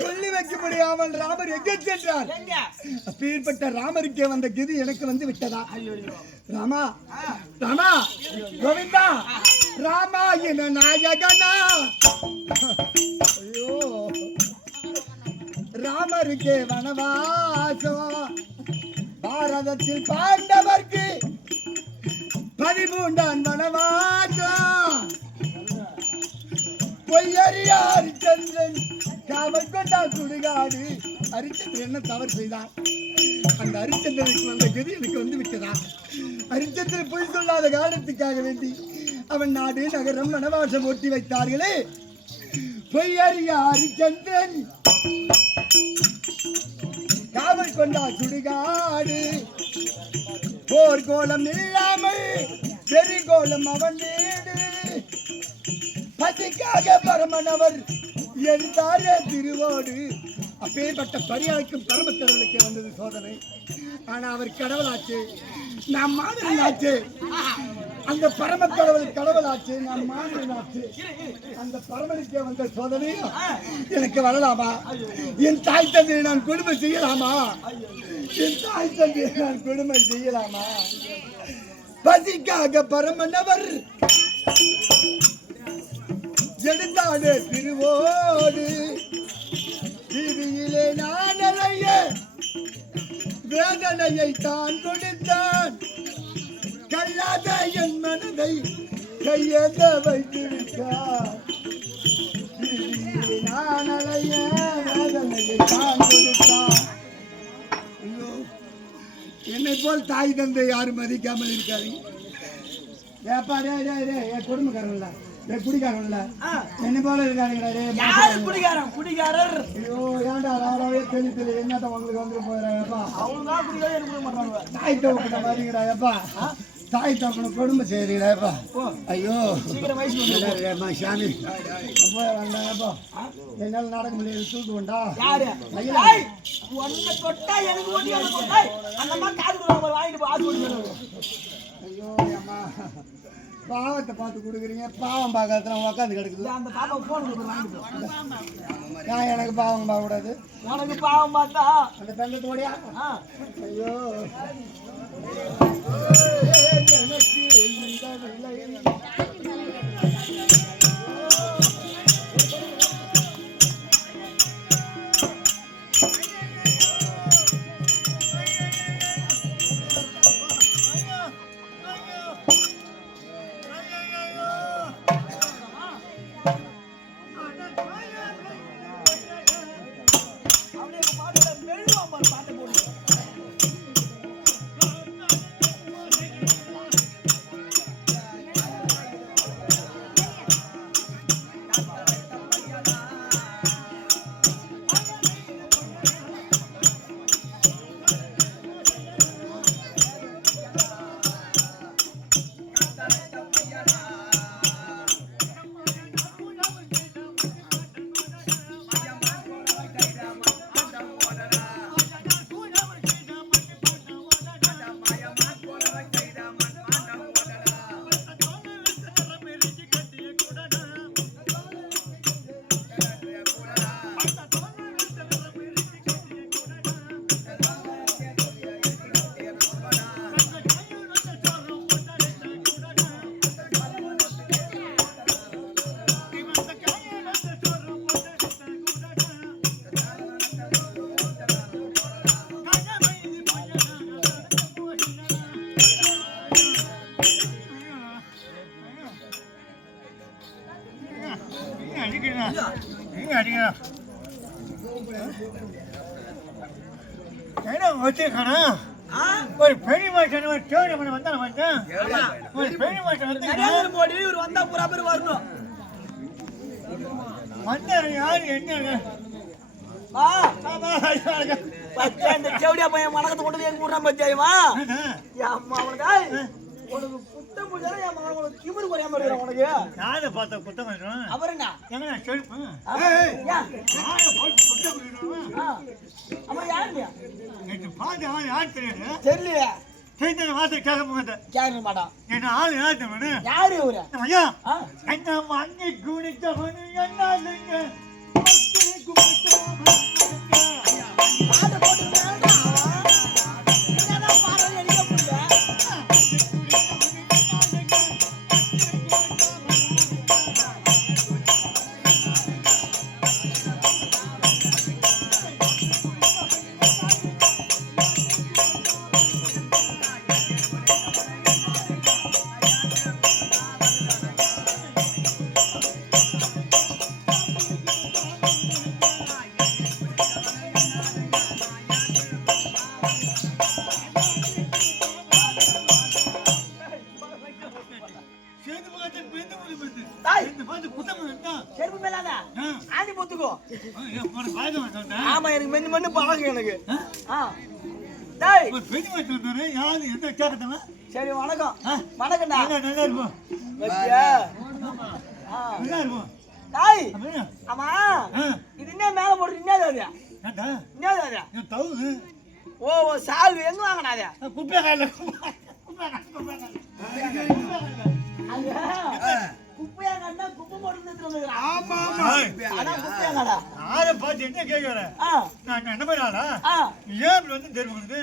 சொல்லி வைக்க முடியாமல் ராமர் எங்கே சென்றார் அப்பேற்பட்ட ராமருக்கே வந்த கதி எனக்கு வந்து விட்டதா ராமா ராமா கோவிந்தா ராமாயண நாயகனா ஐயோ ராமருக்கே வனவாசம் பாரதத்தில் பாண்டவர்க்கு 13ஆம் வனவாசம் பொய்யறியா ஹரிச்சந்திரன் காவல் கொண்டா சுடுகாடு ஹரிச்சந்திரன் என்ன தவறு செய்தான் அந்த ஹரிச்சந்திரனுக்கு வந்த கதி எனக்கு வந்து விட்டதா ஹரிச்சந்திரன் பொய் சொல்லாத காரணத்துக்காக வேண்டி அவன் நாடு நகரம் வனவாசம் ஒட்டி வைத்தார்களே. பொய்யறிய ஹரிச்சந்திரன் காவல் கொண்டா சுடுகாடு. போர்கோலம் இல்லாமல் பெருகோலம் அவன் வீடு. பசிக்காக பரமனவர் எழுந்தாரே திருவோடு. அப்பேற்பட்ட பரியாய்க்கும் பரமத்தடலுக்கு வந்தது சோதனை. ஆனா அவர் கடவுளாச்சு, நாம் மாநிலனாச்சு. அந்த பரம கடவுளாச்சு, நாம் மாநிலனாச்சு. அந்த பரமனுக்கே வந்த சோதனை எனக்கு வரலாமா? என் தாய் தந்தையை நான் கொடுமை செய்யலாமா? என் தாய் தந்தையை நான் கொடுமை செய்யலாமா? பசிக்காக பரமனவர் எழுந்தாடு திருவோடு. வீதியிலே நான் அலைய வேதனையை தான் கொடுத்தான். கல்லாத என் மனதை கையேந்த வைத்து விட்டான். வீதியிலே நான் அலைய வேதனையை தான் கொடுத்தான். ஐயோ, என்னை போல் தாய் தந்தை யாரும் மதிக்காமல் இருக்காது. என் குடும்பக்காரங்கள குடிக்காரங்கள என்ன போல இருக்காருங்க. குடிகாரர் ஐயோ, ஏன்டா ராடாவே தெளித்துல என்னத்த உங்களுக்கு வந்து போயிடாப்பா. தாய் தோப்பிட்ட மாதிரிங்கடாப்பா. தாய் தோப்பின கொடுமை செய்யறீடாப்பா. ஐயோ சாமி வந்தாப்பா. என்னால நடக்க முடியாது. தூக்கு உண்டா ஐயோ அம்மா, பாவத்தை பார்த்து கொடுக்குறீங்க. பாவம் பார்க்கறதுல உட்காந்து கிடக்குது. அந்த பாப்பா போன் நான் எனக்கு பாவம் பார்க்க கூடாது. உனக்கு பாவம் பார்த்தா அந்த தங்கத்தோடையா? ஐயோ, எனக்கு இந்த வெள்ளை ஒரு பெரிய மாசம் வந்தா ஒரு பெரிய மாசம் வந்து நரேந்திர மோடி இவர் வந்தா பூரா பேர் வரணும். வந்தாரு யாரு என்ன அந்த செவடியா பையன் மனக்கத்தை கொண்டு எங்க ஊர்னா பத்தியாயுமா அம்மா அவனுக்கு உனக்கு புத்தம் பூஜை என் மகன் உனக்கு திமிரு குறையாம இருக்கிறான். உனக்கு யாரை பார்த்தா குத்தம் அவர் என்ன எங்க செருப்பு அப்புறம் யாருங்க பார்த்து அவன் யார் தெரியாது தெரியலையா? வார்த்தை கேட்க மாட்டேன், கேட்க மாட்டான். என்ன ஆளு யாரு யாரு இவரு? ஐயா என்ன மண்ணி குடித்தவனு என்ன 5 மணி பழக்கம் எனக்கு டேய் பெரிய வச்சிருந்தானே யாரு என்ன கேட்கறதுல சரி வணக்கம் வணக்கம்டா நல்லா இருக்கும் வச்சியா நல்லா இருக்கும் டேய் ஆமா இது என்ன மேல போட்டு என்னது அது ஏண்டா என்னது அது நான் தவுது ஓ சால்வி எங்க வாங்குனாதே குப்பை காயில குப்பையா கண்ணா குப்பை போட்டு நிறுத்துறாங்க ஆமா ஆமா அதான் குப்பையா கடா ஆளை பார்த்து என்ன கேட்கற நான் என்ன பண்ணாலா ஏன் இப்படி வந்து தெரியுது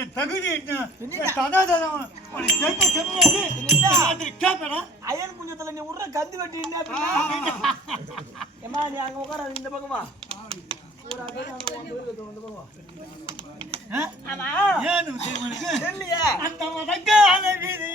என் தகுதி என்ன ததாதம் உனக்கு கேட்க கம்மியாச்சு கேட்கறா அயன் குஞ்சத்துல நீ உடுற கந்து வெட்டி என்ன ஏமா நீ அங்க உட்கார இந்த பக்கமா பூரா பேர் அங்க வந்து பக்கமா ஆமா ஏன் தெரியுமா தெரியலையே அந்த வடக்கான வீதி